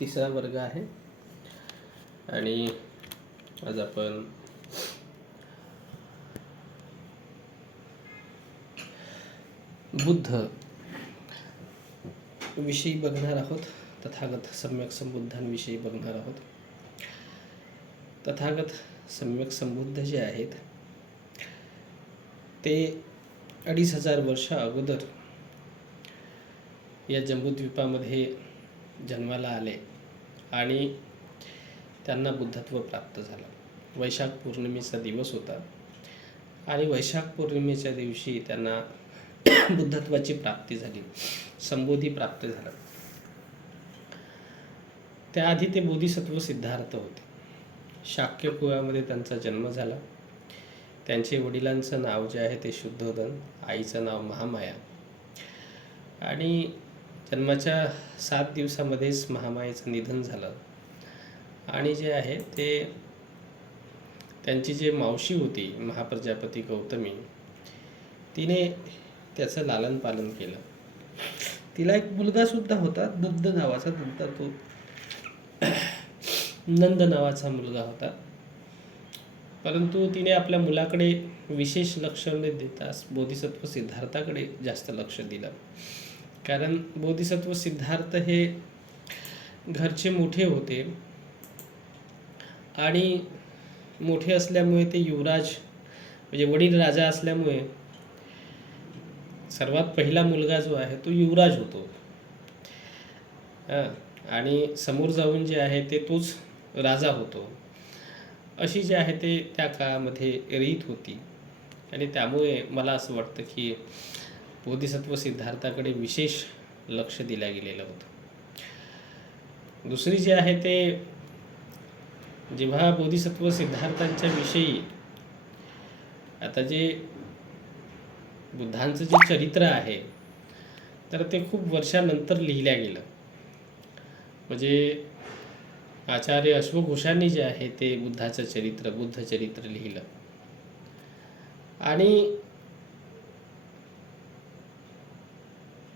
तिसरा वर्ग आहे आणि आज आपण बुद्ध विषयी बघणार आहोत. तथागत सम्यक संबुद्धांविषयी बघणार आहोत. तथागत सम्यक संबुद्ध जे आहेत ते 2500 वर्ष अगोदर या जम्बूद्वीपामध्ये जन्माला आले आणि त्यांना बुद्धत्व प्राप्त झालं. वैशाख पौर्णिमेचा दिवस होता आणि वैशाख पौर्णिमेच्या दिवशी त्यांना बुद्धत्वाची प्राप्ती झाली, संबोधी प्राप्त झाला. त्याआधी ते बोधिसत्व सिद्धार्थ होते. शाक्य कुळामध्ये त्यांचा जन्म झाला. त्यांचे वडिलांचं नाव जे आहे ते शुद्धोदन, आईचं नाव महामाया आणि जन्माच्या 7 दिवसामध्येच महामायेचं निधन झालं. आणि जे आहे ते त्यांची जे मावशी होती महाप्रजापती गौतमी, तिने त्याचं लालन पालन केलं. तिला एक मुलगा सुद्धा होता बुद्ध नावाचा. नंतर तो नंद नावाचा मुलगा होता. परंतु तिने आपल्या मुलाकडे विशेष लक्ष न देता बोधिसत्व सिद्धार्थाकडे जास्त लक्ष दिलं. कारण बोधिसत्व सिद्धार्थ हे घरचे मोठे होते आणि मोठे असल्यामुळे ते युवराज म्हणजे वडील राजा असल्यामुळे सर्वात पहिला मुलगा जो आहे तो युवराज होतो आणि समोर जाऊन जे आहे ते तोच राजा होतो. अशी जे आहे ते त्या काळामध्ये रीत होती आणि त्यामुळे मला असं वाटतं की बोधिसत्व सिद्धार्थाकडे विशेष लक्ष दिलं गेलेलं होतं. दुसरी जे आहे ते जेव्हा बोधिसत्व सिद्धार्थांच्या विषयी आता जे बुद्धांचं जे चरित्र आहे तर ते खूप वर्षानंतर लिहिल्या गेलं. म्हणजे आचार्य अश्वघोषांनी जे आहे ते बुद्धाचं चरित्र, बुद्ध चरित्र लिहिलं आणि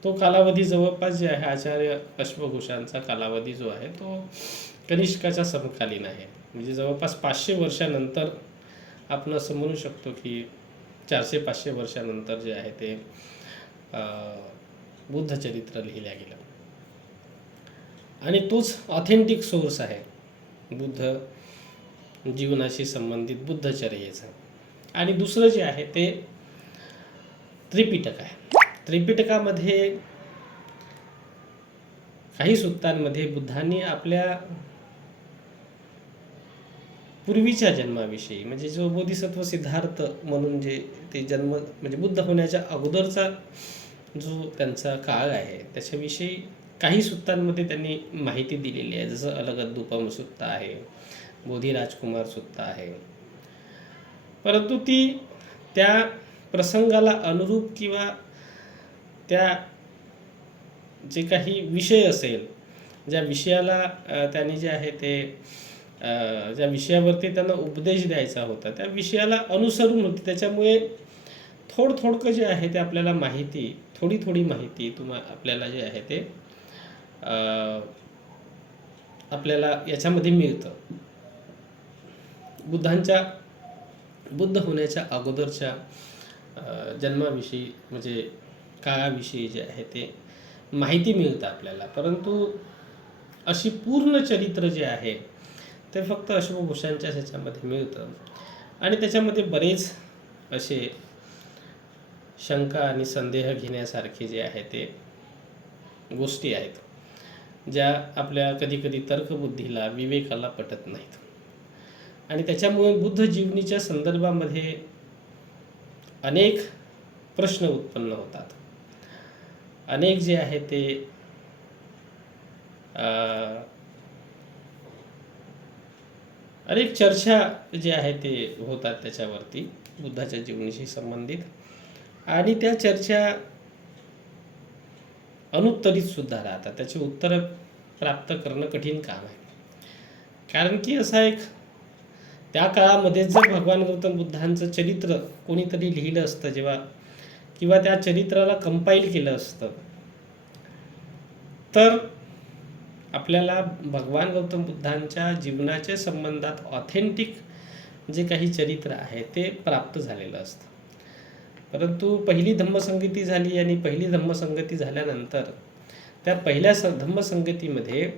तो कालावधी जवळपास जे आहे आचार्य अश्वघोषांचा कालावधी जो आहे तो कनिष्काच्या समकालीन आहे. म्हणजे जवळपास 500 वर्षानंतर आपण असं म्हणू शकतो की 400-500 वर्षानंतर जे आहे ते बुद्ध चरित्र लिहिल्या गेलं आणि तोच ऑथेंटिक सोर्स आहे बुद्ध जीवनाशी संबंधित बुद्धचर्येचा. आणि दुसरं जे आहे ते त्रिपिटक आहे. त्रिपिटकामध्ये काही सुत्तांमध्ये बुद्धांनी आपल्या पूर्वीच्या जन्माविषयी म्हणजे जो बोधिसत्व सिद्धार्थ म्हणून जे ते जन्म म्हणजे बुद्ध होण्याच्या अगोदरचा जो त्यांचा काळ आहे त्याच्याविषयी काही सुत्तांमध्ये त्यांनी माहिती दिलेली आहे. जसं अलगद्दुपम सुत्ता आहे, बोधिराजकुमार सुत्ता आहे. परंतु ती त्या प्रसंगाला अनुरूप किंवा त्या जे काही विषय असेल ज्या विषयाला त्यांनी जे आहे ते ज्या विषयावरती त्यांना उपदेश द्यायचा होता त्या विषयाला अनुसरून होती. त्याच्यामुळे थोडकं जे आहे ते आपल्याला माहिती थोडी माहिती आपल्याला जे आहे ते आपल्याला याच्यामध्ये मिळतं. बुद्ध होण्याच्या अगोदरच्या जन्माविषयी म्हणजे काळाविषयी जे आहे ते माहिती मिळतं आपल्याला. परंतु अशी पूर्ण चरित्र जे आहे ते फक्त अश्वघोषांच्या ह्याच्यामध्ये मिळतं आणि त्याच्यामध्ये बरेच असे शंका आणि संदेह घेण्यासारखे जे आहे ते गोष्टी आहेत ज्या आपल्या कधी तर्कबुद्धीला विवेकाला पटत नाहीत. आणि त्याच्यामुळे बुद्ध जीवनीच्या संदर्भामध्ये अनेक प्रश्न उत्पन्न होतात. अनेक जे आहे ते अनेक चर्चा जे आहे ते होतात त्याच्यावरती बुद्धाच्या जीवनाशी संबंधित आणि त्या चर्चा अनुत्तरित सुद्धा राहतात. त्याची उत्तरं प्राप्त करणं कठीण काम आहे. कारण की असा एक त्या काळामध्ये जर भगवान गौतम बुद्धांचं चरित्र कोणीतरी लिहिलं असतं जेव्हा किंवा त्या चरित्राला कंपाईल केलं असतं तर आपल्याला भगवान गौतम बुद्धांच्या जीवनाच्या संबंधात ऑथेंटिक जे काही चरित्र आहे ते प्राप्त झालेलं असतं. परंतु पहिली धम्मसंगती झाली आणि पहिली धम्मसंगती झाल्यानंतर त्या पहिल्या धम्मसंगतीमध्ये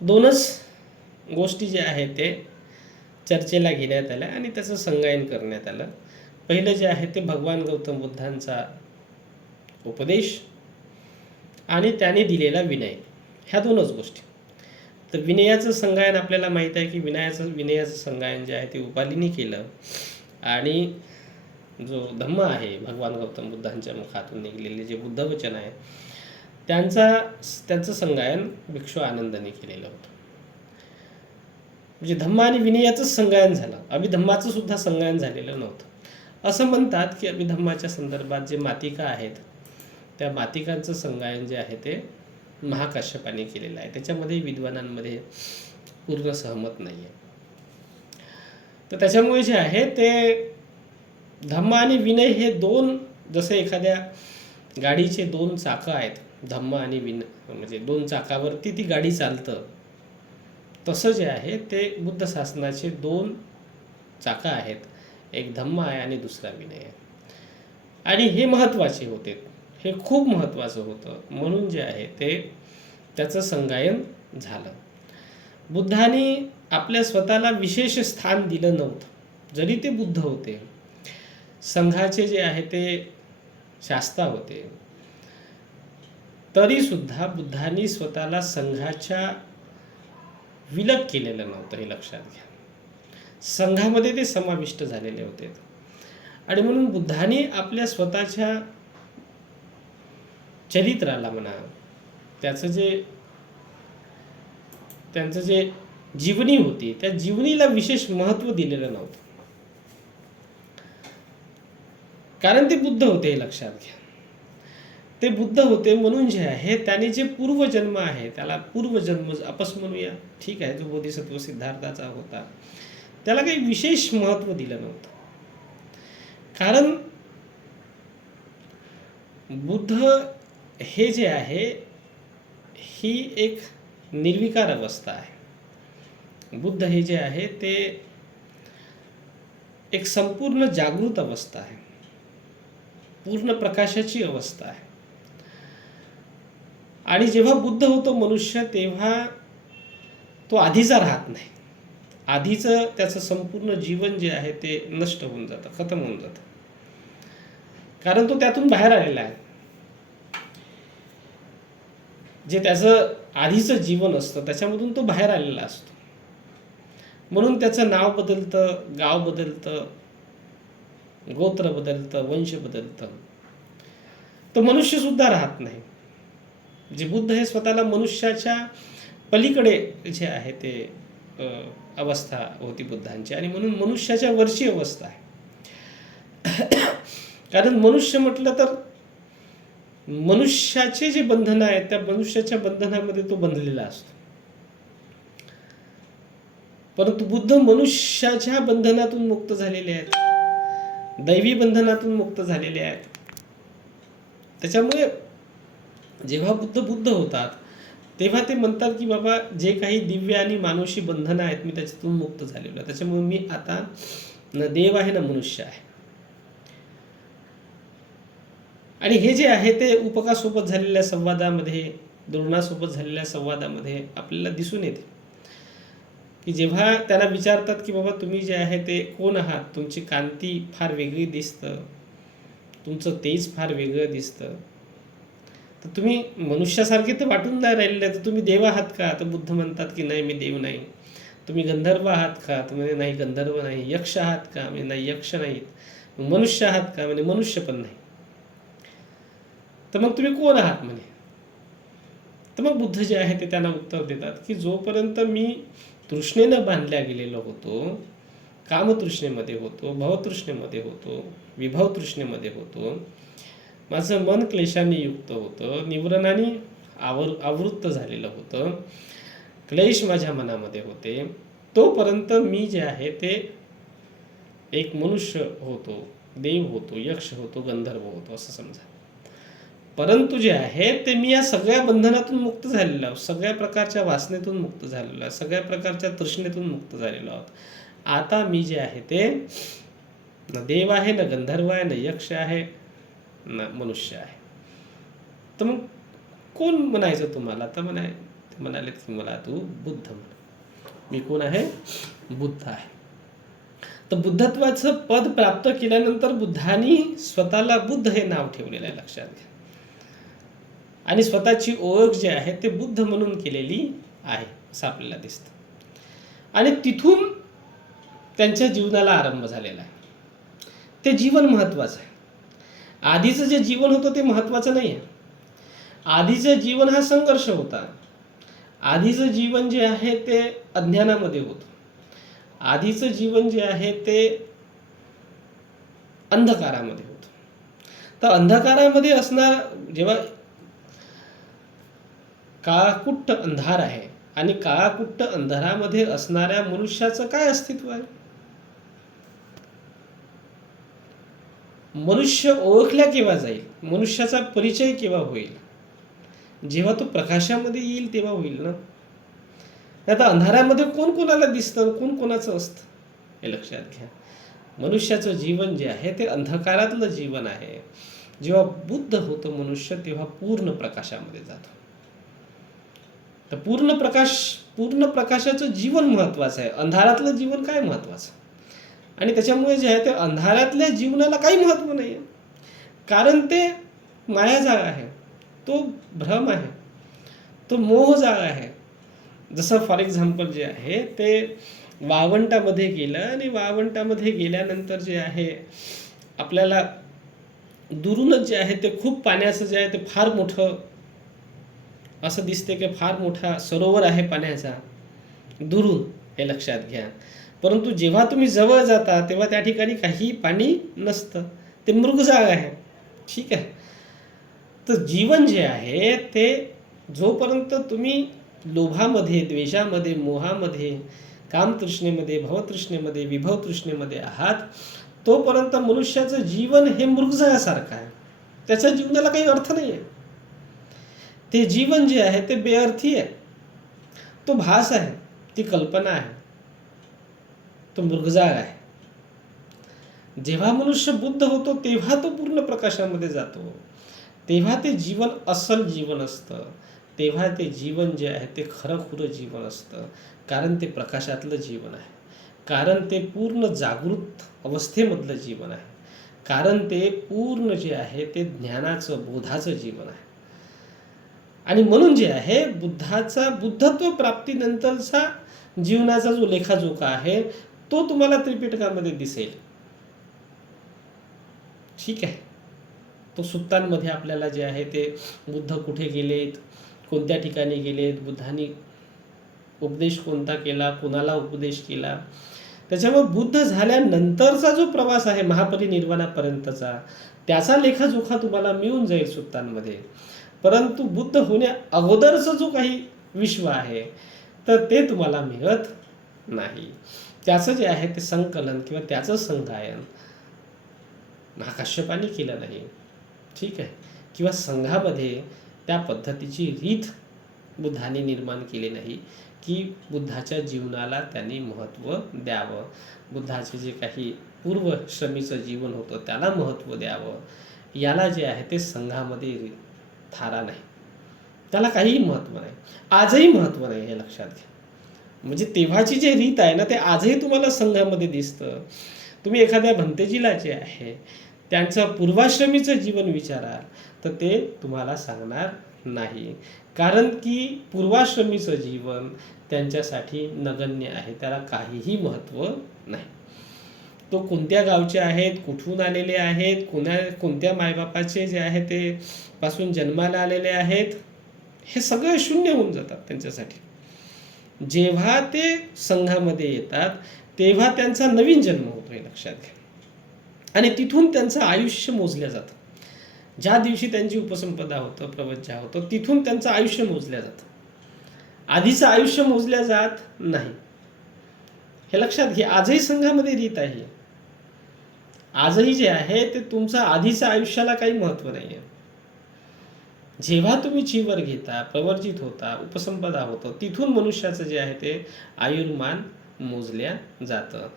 दोनच गोष्टी ज्या आहेत ते चर्चेला घेण्यात आल्या आणि त्याचं संगायन करण्यात आलं. पहिलं जे आहे ते भगवान गौतम बुद्धांचा उपदेश आणि त्याने दिलेला विनय, ह्या दोनच गोष्टी. तर विनयाचं संगायन आपल्याला माहीत आहे की विनयाचं संगायन जे आहे ते उपालीने केलं आणि जो धम्म आहे भगवान गौतम बुद्धांच्या मुखातून निघलेले जे बुद्धवचन आहे त्यांचं संगायन भिक्षू आनंदाने केलेलं होतं. म्हणजे धम्म आणि विनयाचंच संगायन झालं, अभिधम्माचं सुद्धा संगायन झालेलं नव्हतं. असं म्हणतात की अभिधम्माच्या संदर्भात जे मातिका आहेत त्या मातिकांचं संगायन जे आहे ते महाकाश्यपाने केलेलं आहे. त्याच्यामध्ये विद्वानांमध्ये पूर्ण सहमत नाही आहे. तर त्याच्यामुळे जे आहे ते धम्म आणि विनय हे दोन, जसे एखाद्या गाडीचे दोन चाकं आहेत, धम्म आणि म्हणजे दोन चाकावरती ती गाडी चालतं, तसं जे आहे ते बुद्ध शासनाचे दोन चाकं आहेत, एक धम्म आहे आणि दुसरा विनय आहे. आणि हे महत्त्वाचे होते, हे खूप महत्त्वाचं होतं, म्हणून जे आहे ते त्याचं संगायन झालं. बुद्धांनी आपल्या स्वतःला विशेष स्थान दिलं नव्हतं. जरी ते बुद्ध होते, संघाचे जे आहे ते शास्ता होते, तरी सुद्धा बुद्धांनी स्वतःला संघाच्या विलग केलेलं नव्हतं, हे लक्षात घ्या. संघामध्ये ते समाविष्ट झालेले होते. आणि म्हणून बुद्धांनी आपल्या स्वतःच्या चरित्राला म्हणा, त्यांचं जे जीवनी होती त्या जीवनीला विशेष महत्त्व दिलेलं नव्हतं, कारण ते बुद्ध होते, हे लक्षात घ्या. ते बुद्ध होते म्हणून जे आहे त्याने जे पूर्वजन्म आहे, त्याला पूर्वजन्म अपस म्हणूया, ठीक आहे, जो बोधिसत्व सिद्धार्थाचा होता त्याला काही विशेष महत्त्व दिलं नव्हतं. कारण बुद्ध हे जे आहे ही एक निर्विकार अवस्था आहे. बुद्ध हे जे आहे ते एक संपूर्ण जागृत अवस्था आहे, पूर्ण प्रकाशाची अवस्था आहे. आणि जेव्हा बुद्ध होतो मनुष्य, तेव्हा तो आधीचा राहत नाही. आधीचं त्याचं संपूर्ण जीवन जे आहे ते नष्ट होऊन जातं, खतम होऊन जातं, कारण तो त्यातून बाहेर आलेला आहे. जे त्याचं आधीचं जीवन असतं त्याच्यामधून तो बाहेर आलेला असतो. म्हणून त्याचं नाव बदलतं, गाव बदलतं, गोत्र बदलतं, वंश बदलतं. तो मनुष्य सुद्धा राहत नाही. जे बुद्ध हे स्वतःला मनुष्याच्या पलीकडे जे आहे ते अवस्था होती बुद्धांची, आणि म्हणून मनुष्याच्या वरची अवस्था आहे. कारण मनुष्य म्हटलं तर मनुष्याचे जे बंधनं आहेत त्या मनुष्याच्या बंधनामध्ये तो बंधलेला असतो. परंतु बुद्ध मनुष्याच्या बंधनातून मुक्त झालेले आहेत, दैवी बंधनातून मुक्त झालेले आहेत. त्याच्यामुळे जेव्हा बुद्ध होतात तेव्हा ते म्हणतात की बाबा जे काही दिव्य आणि मानुषी बंधनं आहेत मी त्याच्यातून मुक्त झालेलो आहे. त्याच्यामुळे मी आता न देव आहे न मनुष्य आहे. आणि हे जे आहे ते उपकासोबत झालेल्या संवादामध्ये, द्रोणासोबत झालेल्या संवादामध्ये आपल्याला दिसून येते की जेव्हा त्याला विचारतात की बाबा तुम्ही जे आहे ते कोण आहात, तुमची कांती फार वेगळी दिसतं, तुमचं तेज फार वेगळं दिसतं, तर तुम्ही मनुष्यासारखे तर वाटून नाही राहिलेले, तर तुम्ही देव आहात का? तर बुद्ध म्हणतात की नाही, मी देव नाही. तुम्ही गंधर्व आहात का? तर म्हणजे नाही, गंधर्व नाही. यक्ष आहात का? म्हणजे नाही, यक्ष नाहीत. मनुष्य आहात का? म्हणजे मनुष्य पण नाही. तर मग तुम्ही कोण आहात म्हणे? तर मग बुद्ध जे आहे ते त्यांना उत्तर देतात की जोपर्यंत मी तृष्णेनं बांधल्या गेलेलो होतो, कामतृष्णेमध्ये होतो, भवतृष्णेमध्ये होतो, विभव तृष्णेमध्ये होतो, माझं मन क्लेशाने युक्त होतं, निवरणाने आवृत्त झालेलं होतं, क्लेश माझ्या मनामध्ये होते, तोपर्यंत मी जे आहे ते एक मनुष्य होतो, देव होतो, यक्ष होतो, गंधर्व होतो असं समजा. परंतु जे आहे ते मी या सगळ्या बंधनातून मुक्त झालेलो आहोत, सगळ्या प्रकारच्या वासनेतून मुक्त झालेलो आहे, सगळ्या प्रकारच्या तृष्णेतून मुक्त झालेलो आहोत. आता मी जे आहे ते न देव आहे, न गंधर्व आहे, न यक्ष आहे, न मनुष्य आहे. तर मग कोण म्हणायचं तुम्हाला? तर म्हणाले की मला तू बुद्ध म्हण. मी कोण आहे? बुद्ध आहे. तर बुद्धत्वाचं पद प्राप्त केल्यानंतर बुद्धांनी स्वतःला बुद्ध हे नाव ठेवलेलं आहे, लक्षात घ्या. आणि स्वतःची ओळख जी आहे ते बुद्ध म्हणून केलेली आहे असं आपल्याला दिसतं. आणि तिथून त्यांच्या जीवनाला आरंभ झालेला आहे. ते जीवन महत्त्वाचं आहे. आधीचं जे जीवन होतं ते महत्त्वाचं नाही आहे. आधीचं जीवन हा संघर्ष होता. आधीचं जीवन जे आहे ते अज्ञानामध्ये होतं. आधीचं जीवन जे आहे ते अंधकारामध्ये होतं. तर अंधकारामध्ये असणार जेव्हा काळाकुट्ट अंधार आहे आणि काळाकुट्ट अंधारामध्ये असणाऱ्या मनुष्याचं काय अस्तित्व आहे? मनुष्य ओळखल्या केव्हा जाईल? मनुष्याचा परिचय केव्हा होईल? जेव्हा तो प्रकाशामध्ये येईल तेव्हा होईल ना. आता अंधारामध्ये कोण कोणाला दिसतं, कोण कोणाचं असतं हे लक्षात घ्या. मनुष्याचं जीवन जे आहे ते अंधकारातलं जीवन आहे. जेव्हा बुद्ध होतं मनुष्य तेव्हा पूर्ण प्रकाशामध्ये जातो. तर पूर्ण प्रकाशाचं जीवन महत्त्वाचं आहे. अंधारातलं जीवन काय महत्त्वाचं? आणि त्याच्यामुळे जे आहे ते अंधारातल्या जीवनाला काही महत्त्व नाही आहे. कारण ते मायाजाळ आहे, तो भ्रम आहे, तो मोहजाळ आहे. जसं फॉर एक्झाम्पल जे आहे ते वाळवंटामध्ये गेलं आणि वाळवंटामध्ये गेल्यानंतर जे आहे आपल्याला दुरूनच जे आहे ते खूप पाण्याचं जे आहे ते फार मोठं असं दिसते की फार मोठा सरोवर आहे पाण्याचा दुरून, हे लक्षात घ्या. परंतु जेव्हा तुम्ही जवळ जाता तेव्हा त्या ठिकाणी काही पाणी नसतं, ते मृगजाळ आहे. ठीक आहे. तर जीवन जे आहे ते जोपर्यंत तुम्ही लोभामध्ये, द्वेषामध्ये, मोहामध्ये, कामतृष्णेमध्ये, भवतृष्णेमध्ये, विभवतृष्णेमध्ये आहात तोपर्यंत मनुष्याचं जीवन हे मृगजाळासारखं आहे. त्याच्या जीवनाला काही अर्थ नाही आहे. ते जीवन जे आहे ते बेअर्थी आहे. तो भास आहे, ती कल्पना आहे, तो मृगजाळ आहे. जेव्हा मनुष्य बुद्ध होतो तेव्हा तो पूर्ण प्रकाशामध्ये जातो. तेव्हा ते जीवन अस्सल जीवन असतं. तेव्हा ते जीवन जे आहे ते खरंखुरं जीवन असतं. कारण ते प्रकाशातलं जीवन आहे. कारण ते पूर्ण जागृत अवस्थेमधलं जीवन आहे. कारण ते पूर्ण जे आहे ते ज्ञानाचं, बोधाचं जीवन आहे. आणि म्हणून जे आहे बुद्धत्व प्राप्तीनंतरचा जीवनाचा जो लेखाजोखा आहे तो तुम्हाला त्रिपिटकामध्ये दिसेल. ठीक आहे. तो सुत्तांमध्ये आपल्याला जे आहे ते बुद्ध कुठे गेलेत, कोणत्या ठिकाणी गेलेत, बुद्धांनी उपदेश कोणता केला, कोणाला उपदेश केला, त्याच्यामुळे बुद्ध झाल्यानंतरचा जो प्रवास आहे महापरिनिर्वाणापर्यंतचा त्याचा लेखाजोखा तुम्हाला मिळून जाईल सुत्तांमध्ये. परंतु बुद्ध होण्या अगोदरचं जो काही विश्व आहे तर ते तुम्हाला मिळत नाही. त्याचं जे आहे ते संकलन किंवा त्याचं संगायन महाकाश्यपाने केलं नाही. ठीक आहे. किंवा संघामध्ये त्या पद्धतीची रीत बुद्धाने निर्माण केली नाही की बुद्धाच्या जीवनाला त्यांनी महत्त्व द्यावं, बुद्धाचे जे काही पूर्वश्रमीचं जीवन होतं त्याला महत्त्व द्यावं. याला जे आहे ते संघामध्ये थारा नाही, त्याला काहीही महत्त्व नाही, आजही महत्त्व नाही, हे लक्षात घ्या. म्हणजे तेव्हाची जी रीत आहे ना ते आजही तुम्हाला संघामध्ये दिसतं. तुम्ही एखाद्या भंतेजीला जे आहे त्यांचं पूर्वाश्रमीचं जीवन विचाराल तर ते तुम्हाला सांगणार नाही. कारण की पूर्वाश्रमीचं जीवन त्यांच्यासाठी नगण्य आहे, त्याला काहीही महत्त्व नाही. तो कोणत्या गावचे आहेत, कुठून आलेले आहेत, कोणत्या मायबापाचे जे आहे ते पासून जन्माला आलेले आहेत, हे सगळं शून्य होऊन जातात त्यांच्यासाठी. जेव्हा ते संघामध्ये येतात तेव्हा त्यांचा नवीन जन्म होतो, हे लक्षात घ्या. आणि तिथून त्यांचं आयुष्य मोजलं जातं. ज्या दिवशी त्यांची उपसंपदा होतं, प्रवज्जा होतं, तिथून त्यांचं आयुष्य मोजलं जातं. आधीचं आयुष्य मोजल्या जात नाही, हे लक्षात घ्या. आजही संघामध्ये रीत आहे. आजही जे आहे ते तुमचं आधीच्या आयुष्याला काही महत्त्व नाही आहे. जेव्हा तुम्ही चीवर घेता, प्रवर्जित होता, उपसंपदा होतं, तिथून मनुष्याचं जे आहे ते आयुर्मान मोजल्या जातं.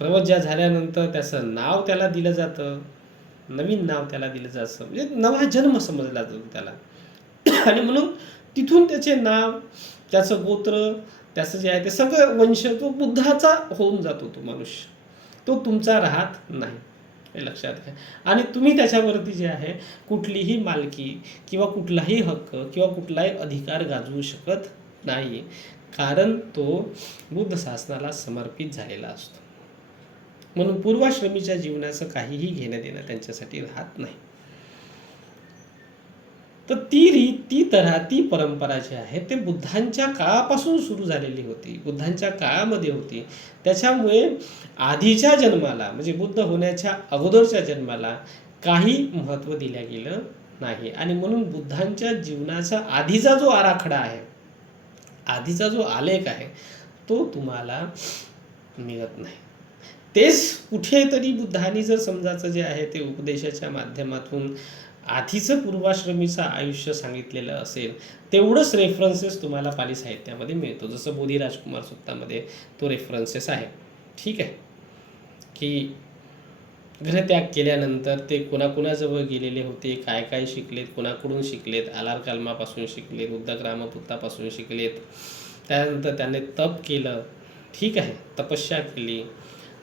प्रवज्या झाल्यानंतर त्याचं नाव त्याला दिलं जातं, नवीन नाव त्याला दिलं जातं, म्हणजे नवा जन्म समजला जातो त्याला. आणि म्हणून तिथून त्याचे नाव, त्याचं गोत्र, त्याचं जे आहे ते सगळं वंश तो बुद्धाचा होऊन जातो. तो मनुष्य तो तुमचा राहत नाही, हे लक्षात घ्या. आणि तुम्ही त्याच्यावरती जे आहे कुठलीही मालकी किंवा कुठलाही हक्क किंवा कुठलाही अधिकार गाजवू शकत नाही, कारण तो बुद्ध शासनाला समर्पित झालेला असतो. म्हणून पूर्वाश्रमीच्या जीवनाचं काहीही घेणं देणं त्यांच्यासाठी राहत नाही. तर ती रीत, ती तऱ्हा, ती परंपरा जी आहे ते बुद्धांच्या काळापासून सुरू झालेली होती, बुद्धांच्या काळामध्ये होती. त्याच्यामुळे आधीच्या जन्माला, म्हणजे बुद्ध होण्याच्या अगोदरच्या जन्माला काही महत्त्व दिलं गेलं नाही. आणि म्हणून बुद्धांच्या जीवनाचा आधीचा जो आराखडा आहे, आधीचा जो आलेख आहे, तो तुम्हाला मिळत नाही. तेच कुठेतरी बुद्धांनी जर समजायचं जे आहे ते उपदेशाच्या माध्यमातून आधीचं पूर्वाश्रमीचं आयुष्य सांगितलेलं असेल, तेवढंच रेफरन्सेस तुम्हाला पाली साहित्यामध्ये मिळतो. जसं बोधी राजकुमार सुत्तामध्ये तो रेफरन्सेस आहे. ठीक आहे, की गृहत्याग केल्यानंतर ते कोणाकोणाजवळ गेलेले होते, काय काय शिकलेत, कोणाकडून शिकलेत, आलार कालमापासून शिकलेत, उद्दाक रामपुत्तापासून शिकलेत. त्यानंतर त्याने तप केलं, ठीक आहे, तपस्या केली,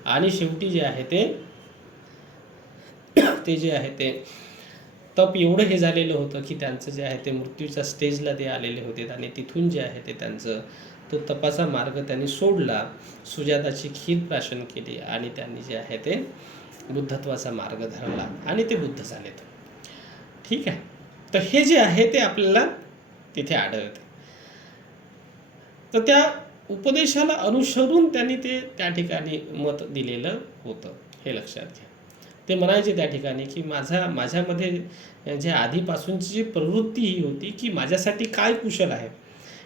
आणि शेवटी जे आहे ते जे आहे ते तप एवढं हे झालेलं होतं की त्यांचं जे आहे ते मृत्यूच्या स्टेजला ते आलेले होते. आणि तिथून जे आहे ते त्यांचं तो तपाचा मार्ग त्यांनी सोडला, सुजाताची खीर प्राशन केली, आणि त्यांनी जे आहे ते बुद्धत्वाचा मार्ग धरला, आणि ते बुद्ध झालेत. ठीक आहे, तर हे जे आहे ते आपल्याला तिथे आढळतं. तर त्या उपदेशाला अनुसरून त्यांनी ते त्या ठिकाणी मत दिलेलं होतं, हे लक्षात घ्या. ते म्हणायचे त्या ठिकाणी की माझ्यामध्ये जे आधीपासूनची जी प्रवृत्ती ही होती की माझ्यासाठी काय कुशल आहे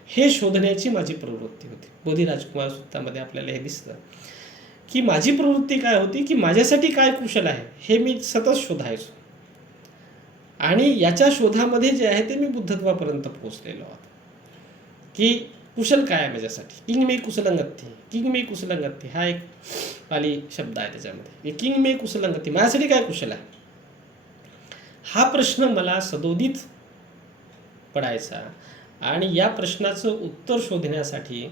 हे शोधण्याची माझी प्रवृत्ती होती. बोधी राजकुमार सुत्तामध्ये आपल्याला हे दिसतं की माझी प्रवृत्ती काय होती की माझ्यासाठी काय कुशल आहे हे मी सतत शोधायचो, आणि याच्या शोधामध्ये जे आहे ते मी बुद्धत्वापर्यंत पोहोचलेलो आहोत. की कुशल काय आहे माझ्यासाठी, किंग मे कुशलंगती, किंग मे कुशलंगती हा एक पाली शब्द आहे त्याच्यामध्ये. किंग मे कुशलंगती, माझ्यासाठी काय कुशल आहे, हा प्रश्न मला सदोदित पडायचा, आणि या प्रश्नाचं उत्तर शोधण्यासाठी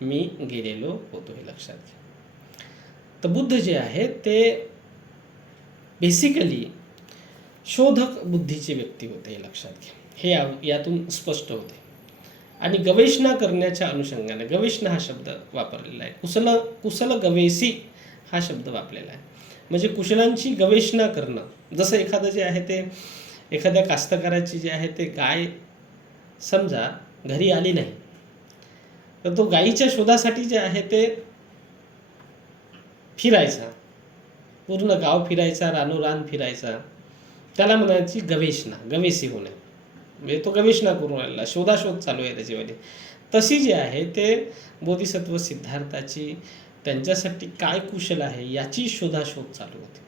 मी गेलेलो होतो, हे लक्षात घ्या. तर बुद्ध जे आहे ते बेसिकली शोधक बुद्धीचे व्यक्ती होते, हे लक्षात घ्या. हे यातून स्पष्ट होते. आणि गवेषणा करण्याच्या अनुषंगाने, गवेषणा हा शब्द वापरलेला आहे, कुशल गवेसी हा शब्द वापरलेला आहे. म्हणजे कुशलांची गवेषणा करणं. जसं एखादं जे आहे ते एखाद्या कास्तकाराची जे आहे ते गाय समजा घरी आली नाही, तर तो गायीच्या शोधासाठी जे आहे ते फिरायचा, पूर्ण गाव फिरायचा, रानोरान फिरायचा, त्याला म्हणायची गवेषणा, गवेसी होणे. म्हणजे तो गवेषणा करून राहिला, शोधाशोध चालू आहे त्याच्यामध्ये. तशी जी आहे ते बोधिसत्व सिद्धार्थाची त्यांच्यासाठी काय कुशल आहे याची शोधाशोध चालू होती.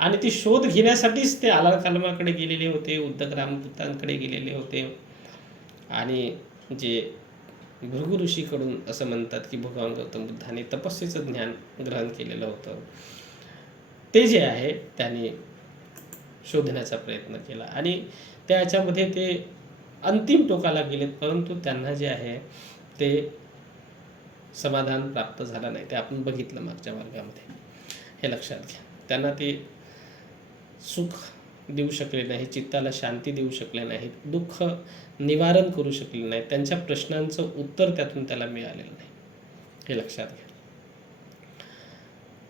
आणि ती शोध घेण्यासाठीच ते आलार कालमाकडे गेलेले होते, उद्दक रामपुत्तांकडे गेलेले होते. आणि जे भृगु ऋषीकडून असं म्हणतात की भगवान गौतम बुद्धाने तपस्येचं ज्ञान ग्रहण केलेलं होतं, ते जे आहे त्यांनी शोधण्याचा प्रयत्न केला, आणि त्याच्यामध्ये ते अंतिम टोकाला गेलेत, परंतु त्यांना जे आहे ते समाधान प्राप्त झालं नाही. ते आपण बघितलं मागच्या वर्गामध्ये, हे लक्षात घ्या. त्यांना ते सुख देऊ शकले नाही, चित्ताला शांती देऊ शकले नाहीत, दुःख निवारण करू शकले नाही, त्यांच्या प्रश्नांचं उत्तर त्यातून त्याला मिळालेलं नाही, हे लक्षात घ्या.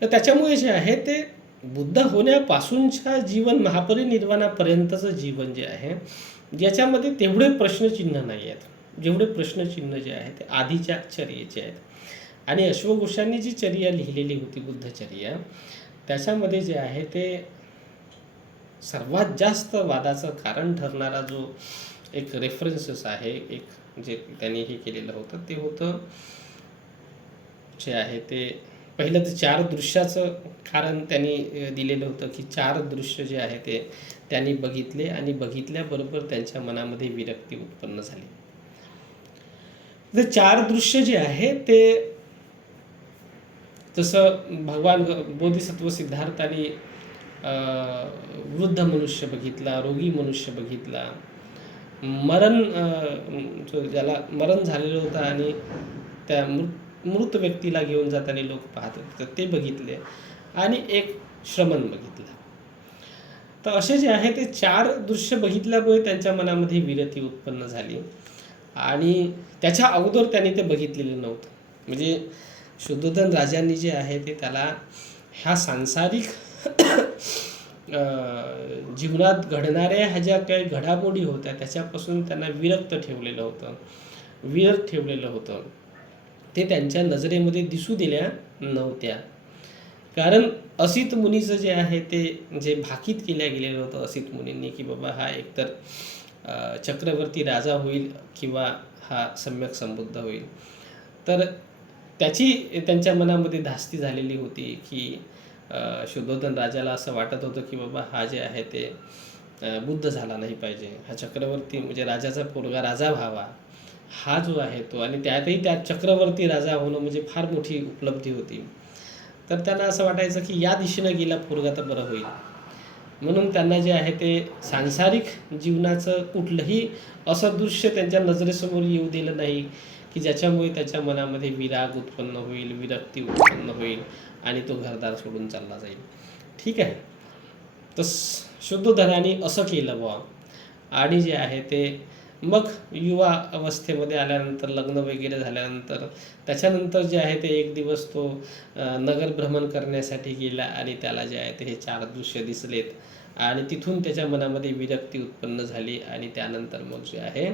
तर त्याच्यामुळे जे आहे ते बुद्ध होण्यापासूनच्या जीवन, महापरिनिर्वाणापर्यंतचं जीवन जे आहे, ज्याच्यामध्ये तेवढे प्रश्नचिन्ह नाही आहेत, जेवढे प्रश्नचिन्ह जे आहे ते आधीच्या चर्येचे आहेत. आणि अश्वघोषांनी जी चर्या लिहिलेली होती, बुद्धचर्या, त्याच्यामध्ये जे आहे ते सर्वात जास्त वादाचं कारण ठरणारा जो एक रेफरन्सेस आहे, एक जे त्यांनी हे केलेलं होतं, ते होतं जे आहे ते पहिलं तर 4 दृश्याचं कारण त्यांनी दिलेलं होतं, की 4 दृश्य जे आहे ते त्यांनी बघितले आणि बघितल्याबरोबर त्यांच्या मनामध्ये विरक्ती उत्पन्न झाली. ते 4 दृश्य जे आहे ते, जसं भगवान बोधिसत्व सिद्धार्थाने वृद्ध मनुष्य बघितला, रोगी मनुष्य बघितला, मरण ज्याला मरण झालेलं होतं आणि त्या मृत व्यक्तीला घेऊन जाताना लोक पाहत होते तर ते बघितले, आणि एक श्रमण बघितला. तर असे जे आहे ते 4 दृश्य बघितल्यामुळे त्यांच्या मनामध्ये विरती उत्पन्न झाली, आणि त्याच्या अगोदर त्यांनी ते बघितलेलं नव्हतं. म्हणजे शुद्धोधन राजांनी जे आहे ते त्याला ह्या सांसारिक जीवनात घडणाऱ्या ह्या ज्या काही घडामोडी होत्या त्याच्यापासून त्यांना विरक्त ठेवलेलं होतं. ते त्यांच्या नजरेमध्ये दिसू दिल्या नव्हत्या. कारण असित मुनीचं जे आहे ते जे भाकीत केल्या गेलेलं होतं असित मुनींनी, की बाबा हा एकतर चक्रवर्ती राजा होईल किंवा हा सम्यक संबुद्ध होईल. तर त्याची त्यांच्या मनामध्ये धास्ती झालेली होती, की शुद्धोधन राजाला असं वाटत होतं की बाबा हा जे आहे ते बुद्ध झाला नाही पाहिजे, हा चक्रवर्ती म्हणजे राजाचा पोरगा राजा व्हावा, हा जो आहे तो, आणि त्यातही त्या चक्रवर्ती राजा होणं म्हणजे फार मोठी उपलब्धी होती. तर त्यांना असं वाटायचं की या दिशेनं गेला पोरगा तर बरं होईल. म्हणून त्यांना जे आहे ते सांसारिक जीवनाचं कुठलंही असं दृश्य त्यांच्या नजरेसमोर येऊ दिलं नाही की ज्याच्यामुळे त्याच्या मनामध्ये विराग उत्पन्न होईल, विरक्ती उत्पन्न होईल आणि तो घरदार सोडून चालला जाईल. ठीक आहे. तर शुद्धोधनाने असं केलं बुवा, आणि जे आहे ते मग युवा अवस्थेमध्ये आल्यानंतर, लग्न वगैरे झाल्यानंतर, त्याच्यानंतर जे आहे ते एक दिवस तो नगर भ्रमण करण्यासाठी गेला, आणि त्याला जे आहे ते हे 4 दृश्य दिसलेत, आणि तिथून त्याच्या मनामध्ये विरक्ती उत्पन्न झाली. आणि त्यानंतर मग जे आहे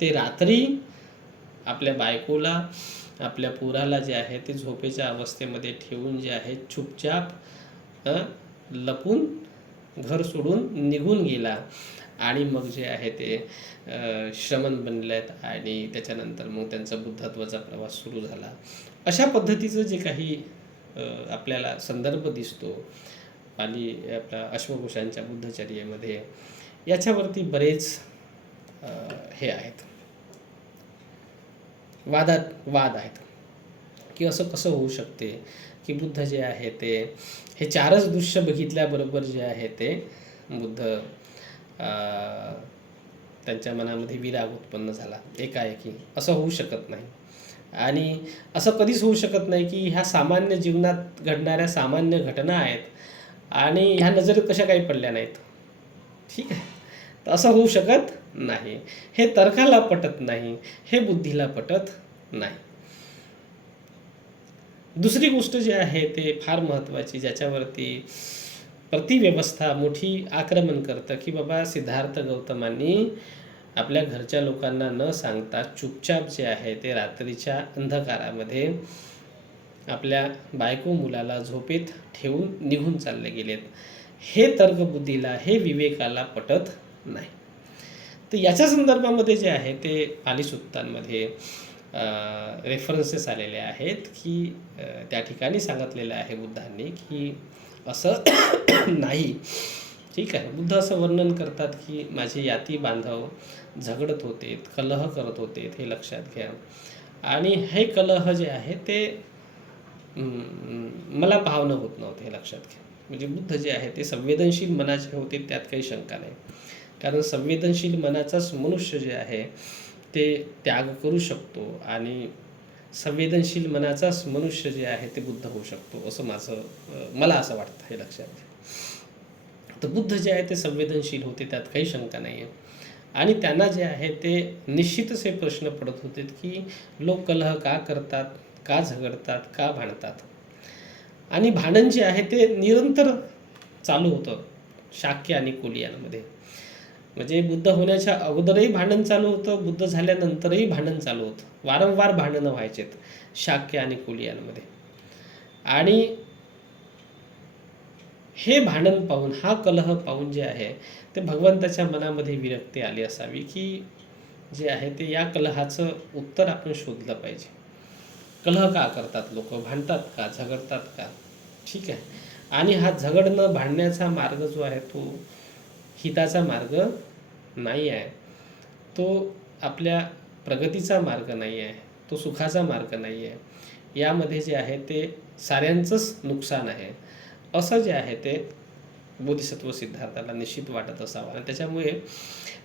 ते रात्री आपल्या बायकोला, आपल्या पोराला जे आहे ते झोपेच्या अवस्थेमध्ये ठेवून जे आहे चुपचाप लपून घर सोडून निघून गेला. आणि मग जे आहे ते श्रमण बनलेत, आणि त्याच्यानंतर मग त्यांचा बुद्धत्वाचा प्रवास सुरू झाला. अशा पद्धतीचं जे काही आपल्याला संदर्भ दिसतो आपल्या अश्वघोषांच्या बुद्धचर्येमध्ये, याच्यावरती बरेच हे आहेत, वाद आहेत, की असं कसं होऊ शकते की बुद्ध जे आहे ते हे 4च दृश्य बघितल्याबरोबर जे आहे ते बुद्ध त्यांच्या मनामध्ये विराग उत्पन्न झाला एकाएकी. असं होऊ शकत नाही, आणि असं कधीच होऊ शकत नाही की ह्या सामान्य जीवनात घडणाऱ्या सामान्य घटना आहेत आणि ह्या नजरेत कशा काही पडल्या नाहीत. ठीक आहे. तर असं होऊ शकत नाही. हे तर्काला पटत नाही, हे बुद्धीला पटत नाही. दुसरी गोष्ट जी आहे ते फार महत्त्वाची, ज्याच्यावरती प्रतिव्यवस्था मोठी आक्रमण करतं, की बाबा सिद्धार्थ गौतमांनी आपल्या घरच्या लोकांना न सांगता चुपचाप जे आहे ते रात्रीच्या अंधकारामध्ये आपल्या बायको मुलाला झोपेत ठेवून निघून चालले गेलेत. हे तर्कबुद्धीला, हे विवेकाला पटत नाही. तर याच्या संदर्भामध्ये जे आहे ते पाली सुत्तांमध्ये रेफरन्सेस आलेले आहेत, की त्या ठिकाणी सांगितलेलं आहे बुद्धांनी की असं नाही. ठीक आहे. बुद्ध असं वर्णन करतात की माझे याती बांधव झगडत होते, कलह करत होते, हे लक्षात घ्या. आणि हे कलह जे आहे ते मला पाहणं होत नव्हते, हे लक्षात घ्या. म्हणजे बुद्ध जे आहे ते संवेदनशील मनाचे होते, त्यात काही शंका नाही. कारण संवेदनशील मनाचाच मनुष्य जे आहे ते त्याग करू शकतो, आणि संवेदनशील मनाचाच मनुष्य जे आहे ते बुद्ध होऊ शकतो, असं मला असं वाटतं, हे लक्षात घ्या. तर बुद्ध जे आहे ते संवेदनशील होते, त्यात काही शंका नाही आहे. आणि त्यांना जे आहे ते निश्चितच हे प्रश्न पडत होते की लोक कलह का करतात, का झगडतात, का भांडतात. आणि भांडण जे आहे ते निरंतर चालू होतं शाक्य आणि कुलियांमध्ये. म्हणजे बुद्ध होण्याच्या अगोदरही भांडण चालू होतं, बुद्ध झाल्यानंतरही भांडण चालू होतं. वारंवार भांडणं व्हायचेत शाक्य आणि कुलियांमध्ये. आणि हे भांडण पाहून, हा कलह पाहून जे आहे ते भगवंताच्या मनामध्ये विरक्ती आली असावी, की जे आहे ते या कलहाचं उत्तर आपण शोधलं पाहिजे. कलह का करतात लोक, भांडतात का, झगडतात का? ठीक आहे. आणि हा झगडणं भांडण्याचा मार्ग जो आहे तो हिताचा मार्ग नाही आहे, तो आपल्या प्रगतीचा मार्ग नाही आहे, तो सुखाचा मार्ग नाही आहे. यामध्ये जे आहे ते साऱ्यांचंच नुकसान आहे, असं जे आहे ते बोधिसत्व सिद्धार्थाला निश्चित वाटत असावं. आणि त्याच्यामुळे